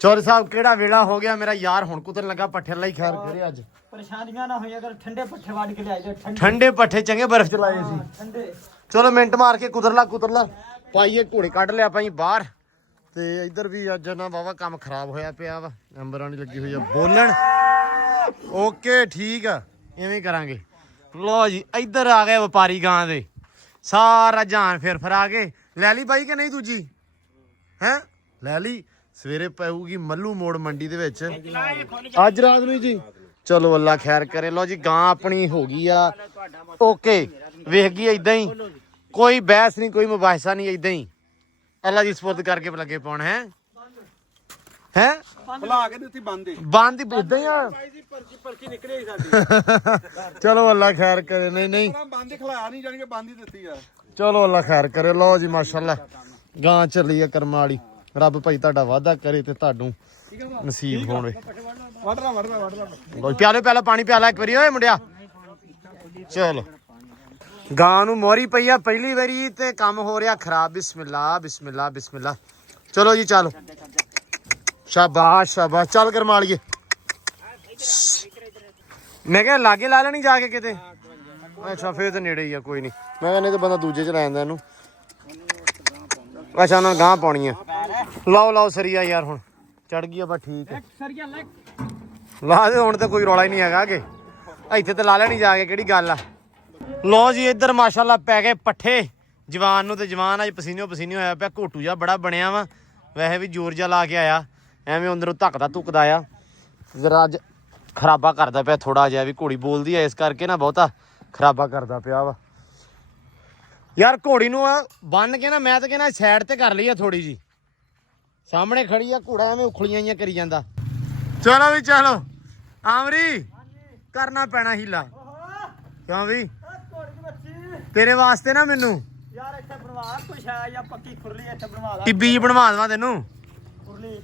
ਚੋਰ ਸਾਹਿਬ ਕਿਹੜਾ ਵੇਲਾ ਹੋ ਗਿਆ। ਮੇਰਾ ਯਾਰ ਹੁਣ ਕੁਤਰਨ ਲੱਗਾ ਪੱਠੇ ਲਈ ਖੈਰ ਕਰੇ। ਅੱਜ ਪਰੇਸ਼ਾਨੀਆਂ ਨਾ ਹੋਈ ਅਗਰ ਠੰਡੇ ਪੱਠੇ ਵੱਢ ਕੇ ਲਿਆਏ ਜੇ ਠੰਡੇ ਪੱਠੇ ਚੰਗੇ ਬਰਫ਼ ਚ ਲਾਏ ਸੀ। ਠੰਡੇ। ਚਲੋ ਮਿੰਟ ਮਾਰ ਕੇ ਕੁਤਰਲਾ ਪਾਈਏ ਘੋੜੇ ਕੱਢ ਲਿਆ ਭਾਈ ਬਾਹਰ। ਤੇ ਇੱਧਰ ਵੀ ਅੱਜ ਨਾ ਵਾਵਾ ਕੰਮ ਖਰਾਬ ਹੋਇਆ ਪਿਆ ਵਾ। ਅੰਬਰਾਂ ਦੀ ਲੱਗੀ ਹੋਈ ਆ ਬੋਲਣ। ਓਕੇ ਠੀਕ ਆ ਐਵੇਂ ਕਰਾਂਗੇ। ਲੋ ਜੀ ਇੱਧਰ ਆ ਗਏ ਵਪਾਰੀ ਗਾਂ ਦੇ। ਸਾਰਾ ਜਾਨ ਫਿਰ ਆ ਗਏ। ਲੈ ਲਈ ਬਾਈ ਕਿ ਨਹੀਂ ਦੂਜੀ? ਹੈ ਲੈ ਲਈ। ਸਵੇਰੇ ਪਊਗੀ ਮੱਲੂ ਮੋੜ ਮੰਡੀ ਦੇ ਵਿੱਚ ਅੱਜ ਰਾਤ ਨੂੰ ਜੀ। ਚਲੋ ਅੱਲਾ ਖੈਰ ਕਰੇ। ਲੋ ਜੀ ਗਾਂ ਆਪਣੀ ਹੋ ਗਈ ਆ ਓਕੇ, ਵੇਖ ਗਈ ਇਦਾਂ ਹੀ, ਕੋਈ ਬਹਿਸ ਨਹੀਂ, ਕੋਈ ਮੁਬਾਹਿਸਾ ਨਹੀਂ, ਇਦਾਂ ਹੀ ਅੱਲਾ ਦੀ ਸਪੁਰਦ ਕਰਕੇ ਲੱਗੇ ਪਾਉਣ। ਹੈ ਭੁਲਾ ਕੇ ਦਿੱਤੀ ਬੰਦ ਬੰਦ ਹੀ ਇਦਾਂ ਹੀ ਆ। ਪਰਚੀ ਨਿਕਲੇ ਸਾਡੀ ਚਲੋ ਅੱਲਾ ਖੈਰ ਕਰੇ। ਨਹੀਂ ਨਹੀਂ ਬੰਦ ਖਲਾਇਆ ਨਹੀਂ, ਜਾਨੀ ਕਿ ਬੰਦ ਹੀ ਦਿੱਤੀ ਆ। ਚਲੋ ਅੱਲਾ ਖੈਰ ਕਰੇ। ਲੋ ਜੀ ਮਾਸ਼ਾਅੱਲਾ ਗਾਂ ਚੱਲੀ ਆ ਕਰਮਾਂ ਵਾਲੀ। ਰੱਬ ਭਾਈ ਤੁਹਾਡਾ ਵਾਅਦਾ ਕਰੇ ਤੇ ਤੁਹਾਨੂੰ ਨਸੀਬ ਹੋਵੇ। ਲੋ ਪਿਆਲੇ ਪਹਿਲਾਂ ਪਾਣੀ ਪਿਆਲਾ ਇੱਕ ਵਾਰੀ ਓਏ ਮੁੰਡਿਆ। ਚਲੋ ਗਾਂ ਨੂੰ ਮੋਰੀ ਪਈ ਆ ਪਹਿਲੀ ਵਾਰੀ ਤੇ ਕੰਮ ਹੋ ਰਿਹਾ ਖਰਾਬ। ਬਿਸਮਿਲ੍ਲਾ ਬਿਸਮਿਲ੍ਲਾ ਬਿਸਮਿਲ੍ਲਾ। ਚਲੋ ਜੀ ਚਲੋ, ਸ਼ਾਬਾਸ਼ ਸ਼ਾਬਾਸ਼। ਚੱਲ ਕਰਮਾ ਲਈਏ। ਮੈਂ ਕਿਹਾ ਲਾਗੇ ਲਾ ਲੈਣੀ ਜਾ ਕੇ ਕਿਤੇ। ਅੱਛਾ ਫੇਰ ਤਾਂ ਨੇੜੇ ਹੀ ਆ, ਕੋਈ ਨਹੀਂ। ਮੈਂ ਕਹਿੰਦਾ ਤਾਂ ਬੰਦਾ ਦੂਜੇ ਚ ਲੈ ਜਾਂਦਾ ਇਹਨੂੰ। ਅੱਛਾ ਉਹਨਾਂ ਗਾਂ ਪਾਉਣੀ ਆ। ਲਾਓ ਲਾਓ ਸਰੀਆ ਯਾਰ, ਹੁਣ ਚੜ ਗਈ ਆ ਬਸ ਠੀਕ ਹੈ। ਲਾ ਦੇ ਹੁਣ ਤਾਂ ਕੋਈ ਰੌਲਾ ਹੀ ਨਹੀਂ ਹੈਗਾ ਕਿ ਇੱਥੇ ਤੇ ਲਾ ਲੈਣੀ ਜਾ ਕੇ, ਕਿਹੜੀ ਗੱਲ ਆ। ਲੋ ਜੀ ਇੱਧਰ ਮਾਸ਼ਾਅੱਲਾ ਪੈ ਗਏ ਪੱਠੇ ਜਵਾਨ ਨੂੰ, ਤੇ ਜਵਾਨ ਅੱਜ ਪਸੀਨੋ ਪਸੀਨੀ ਹੋਇਆ ਪਿਆ। ਘੋਟੂ ਜਿਹਾ ਬੜਾ ਬਣਿਆ ਵਾ, ਵੈਸੇ ਵੀ ਜ਼ੋਰ ਜਿਹਾ ਲਾ ਕੇ ਆਇਆ, ਐਵੇਂ ਅੰਦਰੋਂ ਧੱਕਦਾ ਧੁੱਕਦਾ ਆ। ਜ਼ਰਾ ਅੱਜ ਖਰਾਬਾ ਕਰਦਾ ਪਿਆ ਥੋੜਾ ਜਿਹਾ, ਵੀ ਘੋੜੀ ਬੋਲਦੀ ਐ ਇਸ ਕਰਕੇ ਨਾ ਬਹੁਤਾ ਖਰਾਬਾ ਕਰਦਾ ਪਿਆ ਵਾ ਯਾਰ। ਘੋੜੀ ਨੂੰ ਬੰਨ ਕੇ ਨਾ ਮੈਂ ਤਾਂ ਕਹਿੰਦਾ ਸਾਈਡ ਤੇ ਕਰ ਲਈ ਆ ਥੋੜੀ ਜੀ, ਸਾਹਮਣੇ ਖੜੀ ਆ ਘੋੜਾ ਐਵੇਂ ਉਖਲੀਆਂ ਜਿਹੀਆਂ ਕਰੀ ਜਾਂਦਾ। ਚਲੋ ਵੀ ਚਲੋ ਆਮਰੀ ਕਰਨਾ ਪੈਣਾ ਹੀਲਾ। ਕਿਉਂ ਵੀ ਤੇਰੇ ਵਾਸਤੇ ਨਾ ਮੈਨੂੰ ਯਾਰ ਇੱਥੇ ਬਣਵਾ ਕੁਛ ਹੈ ਜਾਂ ਪੱਕੀ ਖੁਰਲੀ ਇੱਥੇ ਬਣਵਾ ਲਾ। ਟਿੱਬੀ ਬਣਵਾ ਦੇਵਾਂ ਤੈਨੂੰ। ਖੁਰਲੀ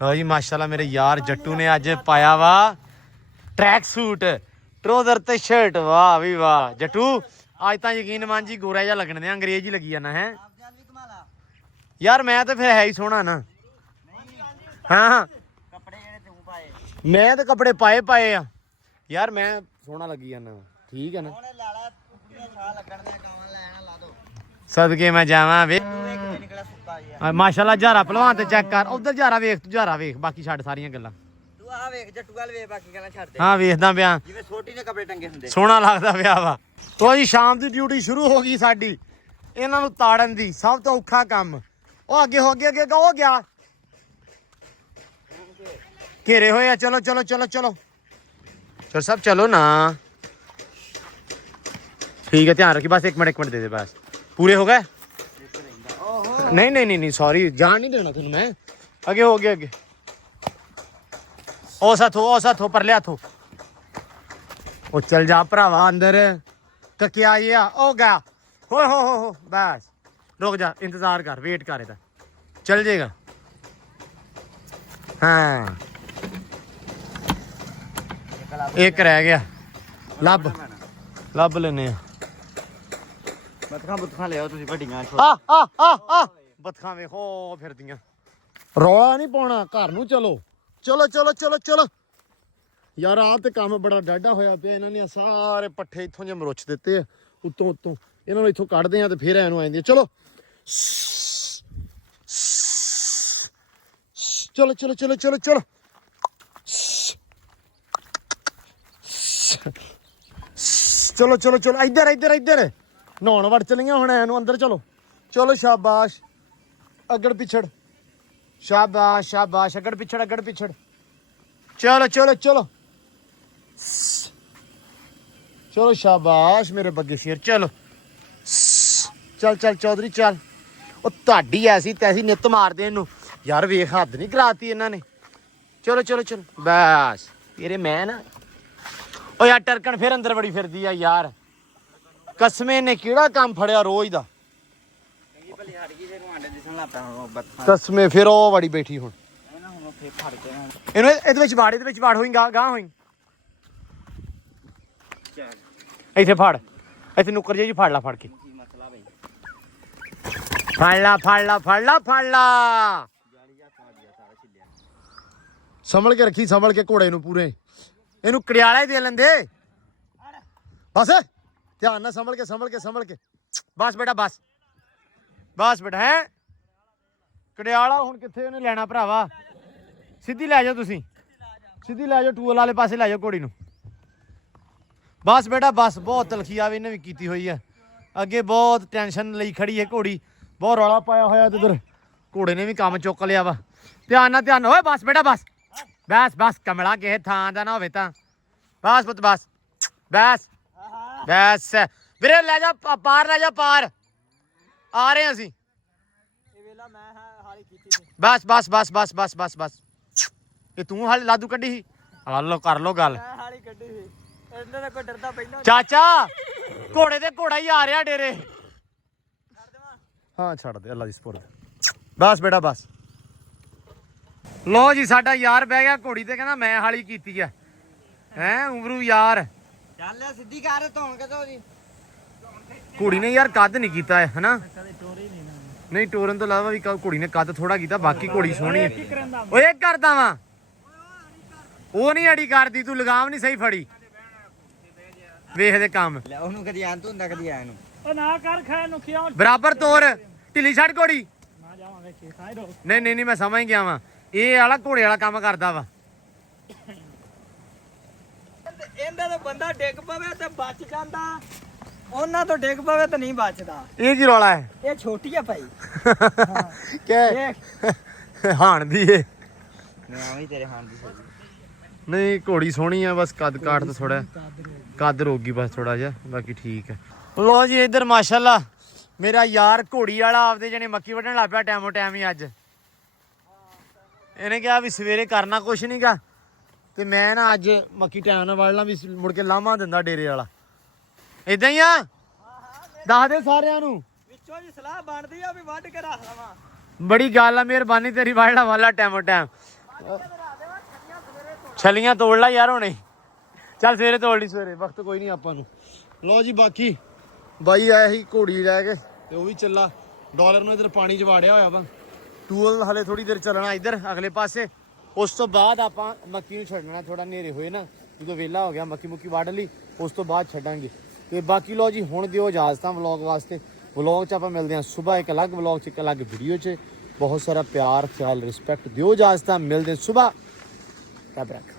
ਲਓ ਜੀ ਮਾਸ਼ਾਅੱਲਾ ਮੇਰੇ ਯਾਰ ਜੱਟੂ ਨੇ ਅੱਜ ਪਾਇਆ ਵਾ ਟਰੈਕ ਸੂਟ, ਟਰੋਜ਼ਰ ਤੇ ਸ਼ਰਟ। ਵਾਹ ਵੀ ਵਾਹ ਜੱਟੂ, ਅੱਜ ਤਾਂ ਯਕੀਨ ਮੰਨ ਜੀ ਗੋਰਾ ਜਿਹਾ ਲੱਗਣ ਦੇ, ਅੰਗਰੇਜ਼ ਹੀ ਲੱਗੀ ਜਾਣਾ ਹੈ ਯਾਰ। ਮੈਂ ਤਾਂ ਫਿਰ ਹੈ ਹੀ ਸੋਹਣਾ ਨਾ। ਹਾਂ ਕੱਪੜੇ ਜਿਹੜੇ ਤੂੰ ਪਾਏ ਮੈਂ ਤਾਂ ਕੱਪੜੇ ਪਾਏ ਆ ਯਾਰ, ਮੈਂ ਸੋਹਣਾ ਲੱਗੀ ਜਾਣਾ, ਠੀਕ ਹੈ ਨਾ। ਉਹਨੇ ਲਾਲਾ ਕੁੜੀਆਂ ਛਾਹ ਲੱਗਣ ਦੇ ਗਾਵਾਂ ਲੈਣਾ ਲਾ ਦੋ। ਸਦਕੇ ਮੈਂ ਜਾਵਾਂ ਵੇ। ਤੂੰ ਇੱਕ ਦਿਨ ਨਿਕਲਿਆ ਸੁੱਕਾ ਜਿਹਾ। ਮਾਸ਼ਾਅੱਲਾ ਜਾਰਾ ਭਲਵਾਨ ਤੇ ਚੈੱਕ ਕਰ, ਉਧਰ ਜਾਰਾ ਵੇਖ, ਤੂੰ ਜਾਰਾ ਵੇਖ, ਬਾਕੀ ਛੱਡ ਸਾਰੀਆਂ ਗੱਲਾਂ। ਤੂੰ ਆ ਵੇਖ ਜੱਟੂ ਵਾਲ ਵੇਖ, ਬਾਕੀ ਗੱਲਾਂ ਛੱਡ ਦੇ। ਹਾਂ ਵੇਖਦਾ ਪਿਆ, ਜਿਵੇਂ ਛੋਟੀ ਨੇ ਕੱਪੜੇ ਟੰਗੇ ਹੁੰਦੇ। ਸੋਹਣਾ ਲੱਗਦਾ ਪਿਆ ਵਾ। ਤੋ ਜੀ ਸ਼ਾਮ ਦੀ ਡਿਊਟੀ ਸ਼ੁਰੂ ਹੋ ਗਈ ਸਾਡੀ, ਇਹਨਾਂ ਨੂੰ ਤਾੜਨ ਦੀ। ਸਭ ਤੋਂ ਔਖਾ ਕੰਮ ਉਹ ਅੱਗੇ ਹੋ ਗਿਆ, ਅੱਗੇ ਹੋ ਗਿਆ, ਘੇਰੇ ਹੋਏ ਆ। ਚਲੋ ਚਲੋ ਚਲੋ ਚਲੋ ਚਲ ਸਭ ਚਲੋ ਨਾ, ਠੀਕ ਹੈ। ਧਿਆਨ ਰੱਖੀ ਬਸ, ਇੱਕ ਮਿੰਟ ਦੇ ਦੇ ਬਸ। ਪੂਰੇ ਹੋ ਗਏ? ਨਹੀਂ ਨਹੀਂ ਨਹੀਂ ਸੌਰੀ, ਜਾਣ ਨਹੀਂ ਦੇਣਾ ਤੁਹਾਨੂੰ ਮੈਂ। ਅੱਗੇ ਹੋ ਗਿਆ, ਅੱਗੇ ਉਹ ਸਾਥੋਂ ਪਰ ਲਿਆ ਥੋ। ਉਹ ਚਲ ਜਾ ਭਰਾਵਾ ਅੰਦਰ, ਕਕਿਆ ਇਹ ਆ ਹੋ ਗਿਆ। ਹੋ ਬਸ ਰੁਕ ਜਾ, ਇੰਤਜ਼ਾਰ ਕਰ, ਵੇਟ ਕਰ, ਇਹਦਾ ਚਲ ਜੇਗਾ। ਹਾਂ ਇੱਕ ਰਹਿ ਗਿਆ, ਲੱਭ ਲੈਨੇ ਆ। ਬਤਖਾਂ ਲਿਆਓ ਤੁਸੀਂ ਵੱਡੀਆਂ। ਆ ਬਤਖਾਂ ਵੇਖੋ ਫਿਰਦੀਆਂ। ਰੌਲਾ ਨਹੀਂ ਪਾਉਣਾ, ਘਰ ਨੂੰ ਚਲੋ ਚਲੋ ਚਲੋ ਚਲੋ ਚਲੋ ਯਾਰ। ਆਹ ਤੇ ਕੰਮ ਬੜਾ ਡਾਢਾ ਹੋਇਆ ਪਿਆ। ਇਹਨਾਂ ਨੇ ਸਾਰੇ ਪੱਠੇ ਇੱਥੋਂ ਜੇ ਮਰੁੱਛ ਦਿੱਤੇ ਆ ਉੱਤੋਂ ਇਹਨਾਂ ਨੂੰ ਇੱਥੋਂ ਕੱਢਦੇ ਆ ਤੇ ਫਿਰ ਐਨੂੰ ਆਉਂਦੀ। ਚਲੋ ਚਲੋ ਚਲੋ ਚਲੋ ਚਲੋ ਚਲੋ ਚਲੋ ਚਲੋ ਚਲੋ ਇੱਧਰ ਇੱਧਰ ਇੱਧਰ ਨਹਾਉਣ ਵੜ ਚਲੀਆਂ ਹੁਣ ਇਹਨੂੰ ਅੰਦਰ। ਚਲੋ ਚਲੋ ਸ਼ਾਬਾਸ਼, ਅੱਗੜ ਪਿਛੜ, ਸ਼ਾਬਾਸ਼ ਸ਼ਾਬਾਸ਼, ਅੱਗੜ ਪਿਛੜ ਅੱਗੜ ਪਿਛੜ। ਚਲੋ ਚਲੋ ਚਲੋ ਚਲੋ ਸ਼ਾਬਾਸ਼ ਮੇਰੇ ਬੱਗੇ ਸ਼ੇਰ। ਚਲੋ ਚੱਲ ਚੱਲ ਚੌਧਰੀ ਚੱਲ। ਉਹ ਤੁਹਾਡੀ ਐਸੀ ਤੈਸੀ ਨਿੱਤ ਮਾਰਦੇ ਇਹਨੂੰ ਯਾਰ, ਵੇਖ ਹੱਦ ਨਹੀਂ ਕਰਾਤੀ ਇਹਨਾਂ ਨੇ। ਚਲੋ ਚਲੋ ਚਲੋ ਬਸ ਤੇਰੇ ਮੈਂ ਨਾ। ਉਹ ਯਾਰ ਟਰਕਣ ਫਿਰ ਅੰਦਰ ਬੜੀ ਫਿਰਦੀ ਆ ਯਾਰ, ਕਸਮੇ ਨੇ ਕਿਹੜਾ ਕੰਮ ਫੜਿਆ ਰੋਜ਼ ਦਾ। ਚੰਗੀ ਭਲੀ ਹਟ ਗਈ ਜੇ ਨੂੰ ਆਂਡੇ ਦਿਸਣ ਲੱਗ ਪਿਆ ਹੁਣ ਬਤਖਾਂ। ਕਸਮੇ ਫਿਰ ਉਹ ਵੜੀ ਬੈਠੀ ਹੁਣ। ਇਹਨਾਂ ਹੁਣ ਉੱਥੇ ਫੜ ਕੇ ਹੁਣ ਇਹਨੂੰ ਇਹਦੇ ਵਿੱਚ ਵਾੜ, ਇਹਦੇ ਵਿੱਚ ਵਾੜ ਹੋਈ ਗਾਂ ਹੋਈ। ਚੱਲ ਇੱਥੇ ਫੜ, ਇੱਥੇ ਨੁੱਕਰ ਜੀ ਫੜ ਲਾ, ਫੜ ਕੇ ਕੀ ਮਸਲਾ ਬਈ। ਫੜ ਲਾ ਫੜ ਲਾ ਫੜ ਲਾ ਫੜ ਲਾ। ਜਾਲੀਆ ਸਾੜਿਆ ਸਾਰਾ ਛਿੱਲਿਆ। ਸੰਭਲ ਕੇ ਰੱਖੀ, ਸੰਭਲ ਕੇ ਘੋੜੇ ਨੂੰ ਪੂਰੇ। ਇਹਨੂੰ ਕੜਿਆਲਾ ਹੀ ਦੇ ਲੈਂਦੇ ਬਸ। ਧਿਆਨ ਨਾਲ ਸੰਭਲ ਕੇ ਸੰਭਲ ਕੇ ਸੰਭਲ ਕੇ। ਬਸ ਬੇਟਾ ਬਸ ਬਸ ਬੇਟਾ। ਹੈ ਕੜਿਆਲਾ ਹੁਣ ਕਿੱਥੇ ਉਹਨੇ ਲੈਣਾ ਭਰਾਵਾ। ਸਿੱਧੀ ਲੈ ਜਾਓ ਤੁਸੀਂ, ਸਿੱਧੀ ਲੈ ਜਾਓ, ਟੂਲ ਵਾਲੇ ਪਾਸੇ ਲੈ ਜਾਓ ਘੋੜੀ ਨੂੰ। ਬਸ ਬੇਟਾ ਬਸ। ਬਹੁਤ ਤਲਖੀ ਆਵੇ ਇਹਨੇ ਵੀ ਕੀਤੀ ਹੋਈ ਹੈ ਅੱਗੇ, ਬਹੁਤ ਟੈਨਸ਼ਨ ਲਈ ਖੜੀ ਹੈ ਘੋੜੀ, ਬਹੁਤ ਰੌਲਾ ਪਾਇਆ ਹੋਇਆ ਤੇ ਉਧਰ ਘੋੜੇ ਨੇ ਵੀ ਕੰਮ ਚੁੱਕ ਲਿਆ ਵਾ। ਧਿਆਨ ਨਾਲ ਓਏ ਬਸ ਬੇਟਾ ਬਸ ਬਸ ਬਸ। ਕਮਲਾ ਕਿਸੇ ਥਾਂ ਦਾ ਨਾ ਹੋਵੇ ਤਾਂ ਬਸ ਪੁੱਤ ਬਸ ਬਸ ਬਸ ਵੀਰੇ ਲੈ ਜਾ ਪਾਰ ਲੈ ਜਾ ਪਾਰ ਆ ਰਹੇ ਅਸੀਂ ਇਹ ਵੇਲਾ ਮੈਂ ਹਾਲੀ ਕੀਤੀ ਸੀ ਬਸ ਬਸ ਬਸ ਬਸ ਬਸ ਬਸ ਬਸ ਇਹ ਤੂੰ ਹਾਲੇ ਲਾਦੂ ਕੱਢੀ ਸੀ ਹਲੋ ਕਰ ਲੋ ਗੱਲ ਮੈਂ ਹਾਲੀ ਕੱਢੀ ਸੀ ਇਹਨਾਂ ਦਾ ਕੋਈ ਡਰਦਾ ਪਹਿਲਾਂ ਚਾਚਾ ਘੋੜੇ ਤੇ ਘੋੜਾ ਹੀ ਆ ਰਿਹਾ ਡੇਰੇ ਛੱਡ ਦੇਵਾਂ ਹਾਂ ਛੱਡ ਦੇ ਅੱਲਾ ਦੀ ਸਪੁਰਦ ਬਸ ਬੇਟਾ ਬਸ ਲੋ ਜੀ ਸਾਡਾ ਯਾਰ ਬਹਿ ਗਿਆ ਘੋੜੀ ਤੇ ਕਹਿੰਦਾ ਮੈਂ ਹਾਲੀ ਕੀਤੀ ਆ ਹੈ ਉਮਰੂ ਯਾਰ ਚੱਲ ਸਿੱਧੀ ਕਰ ਧੌਣ ਕਦੋਂ ਜੀ ਘੋੜੀ ਨੇ ਯਾਰ ਕੱਦ ਨਹੀਂ ਕੀਤਾ ਹੈ ਹਨਾ ਕਦੇ ਟੋਰੇ ਨਹੀਂ ਨਹੀਂ ਟੋਰਨ ਤੋਂ ਇਲਾਵਾ ਵੀ ਘੋੜੀ ਨੇ ਕੱਦ ਥੋੜਾ ਕੀਤਾ ਬਾਕੀ ਘੋੜੀ ਸੋਹਣੀ ਹੈ ਓਏ ਇੱਕ ਕਰਦਾ ਵਾਂ ਉਹ ਨਹੀਂ ਅੜੀ ਕਰਦੀ ਤੂੰ ਲਗਾਮ ਨਹੀਂ ਸਹੀ ਫੜੀ ਵੇਖਦੇ ਕੰਮ ਲੈ ਉਹਨੂੰ ਕਦੀ ਆਂ ਤੂੰ ਹੁੰਦਾ ਕਦੀ ਆਇਆ ਨੂੰ ਉਹ ਨਾ ਕਰ ਖੈ ਨੂੰ ਖਿਆਉ ਬਰਾਬਰ ਤੋਰ ਢਿੱਲੀ ਛੱਡ ਘੋੜੀ ਨਾ ਜਾਵਾਂਗੇ ਕਿ ਖਾਈ ਰੋ ਨਹੀਂ ਮੈਂ ਸਮਝ ਗਿਆ ਵਾਂ ਇਹ ਵਾਲਾ ਘੋੜੇ ਵਾਲਾ ਕੰਮ ਕਰਦਾ ਵਾ ਇਹਦਾ ਤਾਂ ਬੰਦਾ ਡਿੱਗ ਪਵੇ ਤੇ ਬਚ ਜਾਂਦਾ ਉਹਨਾਂ ਤੋਂ ਡਿੱਗ ਪਵੇ ਤੇ ਨਹੀਂ ਬਚਦਾ ਇਹ ਕੀ ਰੌਲਾ ਹੈ ਇਹ ਛੋਟੀ ਆ ਭਾਈ ਕਿ ਹਾਣ ਦੀ ਏ ਮੈਂ ਆਵੀਂ ਤੇਰੇ ਹਾਂ ਦੀ ਸਹੀ ਨਹੀਂ ਘੋੜੀ ਸੋਹਣੀ ਆ ਬਸ ਕੱਦ ਕਾਠ ਤੋਂ ਥੋੜਾ ਕੱਦ ਰੋਗੀ ਬਸ ਥੋੜਾ ਜਿਹਾ ਬਾਕੀ ਠੀਕ ਹੈ ਲੋ ਜੀ ਇੱਧਰ ਮਾਸ਼ਾਅੱਲਾ ਮੇਰਾ ਯਾਰ ਘੋੜੀ ਵਾਲਾ ਆਪਦੇ ਜਣੇ ਮੱਕੀ ਵੱਢਣ ਲੱਗ ਪਿਆ ਟਾਈਮੋ ਟਾਈਮ ਹੀ ਅੱਜ ਇਹਨੇ ਕਿਹਾ ਵੀ ਸਵੇਰੇ ਕਰਨਾ ਕੁਛ ਨਹੀਂਗਾ ਤੇ ਮੈਂ ਨਾ ਅੱਜ ਮੱਕੀ ਟਾਈਮ ਨਾਲ ਵੱਢ ਲਾਂ ਵੀ ਮੁੜ ਕੇ ਲਾਮਾ ਦਿੰਦਾ ਡੇਰੇ ਵਾਲਾ ਇਦਾਂ ਹੀ ਆ ਦੱਸ ਦੇ ਸਾਰਿਆਂ ਨੂੰ ਵਿੱਚੋਂ ਜੀ ਸਲਾਹ ਬਣਦੀ ਆ ਵੀ ਵੱਢ ਕੇ ਰੱਖ ਲਵਾਂ ਬੜੀ ਗੱਲ ਆ ਮਿਹਰਬਾਨੀ ਤੇਰੀ ਵੱਢਣਾ ਵਾਲਾ ਟਾਈਮੋ ਟਾਈਮ ਛਲੀਆਂ ਤੋੜ ਲੈ ਯਾਰ ਹੁਣੇ ਚੱਲ ਸਵੇਰੇ ਤੋੜ ਲਈ ਸਵੇਰੇ ਵਕਤ ਕੋਈ ਨਹੀਂ ਆਪਾਂ ਨੂੰ ਲਓ ਜੀ ਬਾਕੀ ਬਾਈ ਆਇਆ ਸੀ ਘੋੜੀ ਲੈ ਕੇ ਤੇ ਉਹ ਵੀ ਚੱਲਾ ਡਾਲਰ ਨੂੰ ਇਧਰ ਪਾਣੀ 'ਚ ਵਾੜਿਆ ਹੋਇਆ ਵਾ ਟੂਲ ਹਲੇ ਥੋੜੀ ਦੇਰ ਚੱਲਣਾ ਇੱਧਰ ਅਗਲੇ ਪਾਸੇ ਉਸ ਤੋਂ ਬਾਅਦ ਆਪਾਂ ਮੱਕੀ ਨੂੰ ਛੱਡਣਾ ਥੋੜਾ ਹਨੇਰੇ ਹੋਏ ਨਾ ਜਦੋਂ ਵਿਹਲਾ ਹੋ ਗਿਆ ਮੱਕੀ ਮੁੱਕੀ ਵੱਢ ਲਈ ਉਸ ਤੋਂ ਬਾਅਦ ਛੱਡਾਂਗੇ ਤੇ ਬਾਕੀ ਲਓ ਜੀ ਹੁਣ ਦਿਓ ਇਜਾਜ਼ਤਾਂ ਵਲੌਗ ਵਾਸਤੇ ਵਲੌਗ 'ਚ ਆਪਾਂ ਮਿਲਦੇ ਹਾਂ ਸਵੇਰ ਇੱਕ ਅਲੱਗ ਵਲੌਗ 'ਚ ਇੱਕ ਅਲੱਗ ਵੀਡੀਓ 'ਚ ਬਹੁਤ ਸਾਰਾ ਪਿਆਰ ਖਿਆਲ ਰਿਸਪੈਕਟ ਦਿਓ ਇਜਾਜ਼ਤਾਂ ਮਿਲਦੇ ਸਵੇਰ ਰੱਬ ਰੱਖ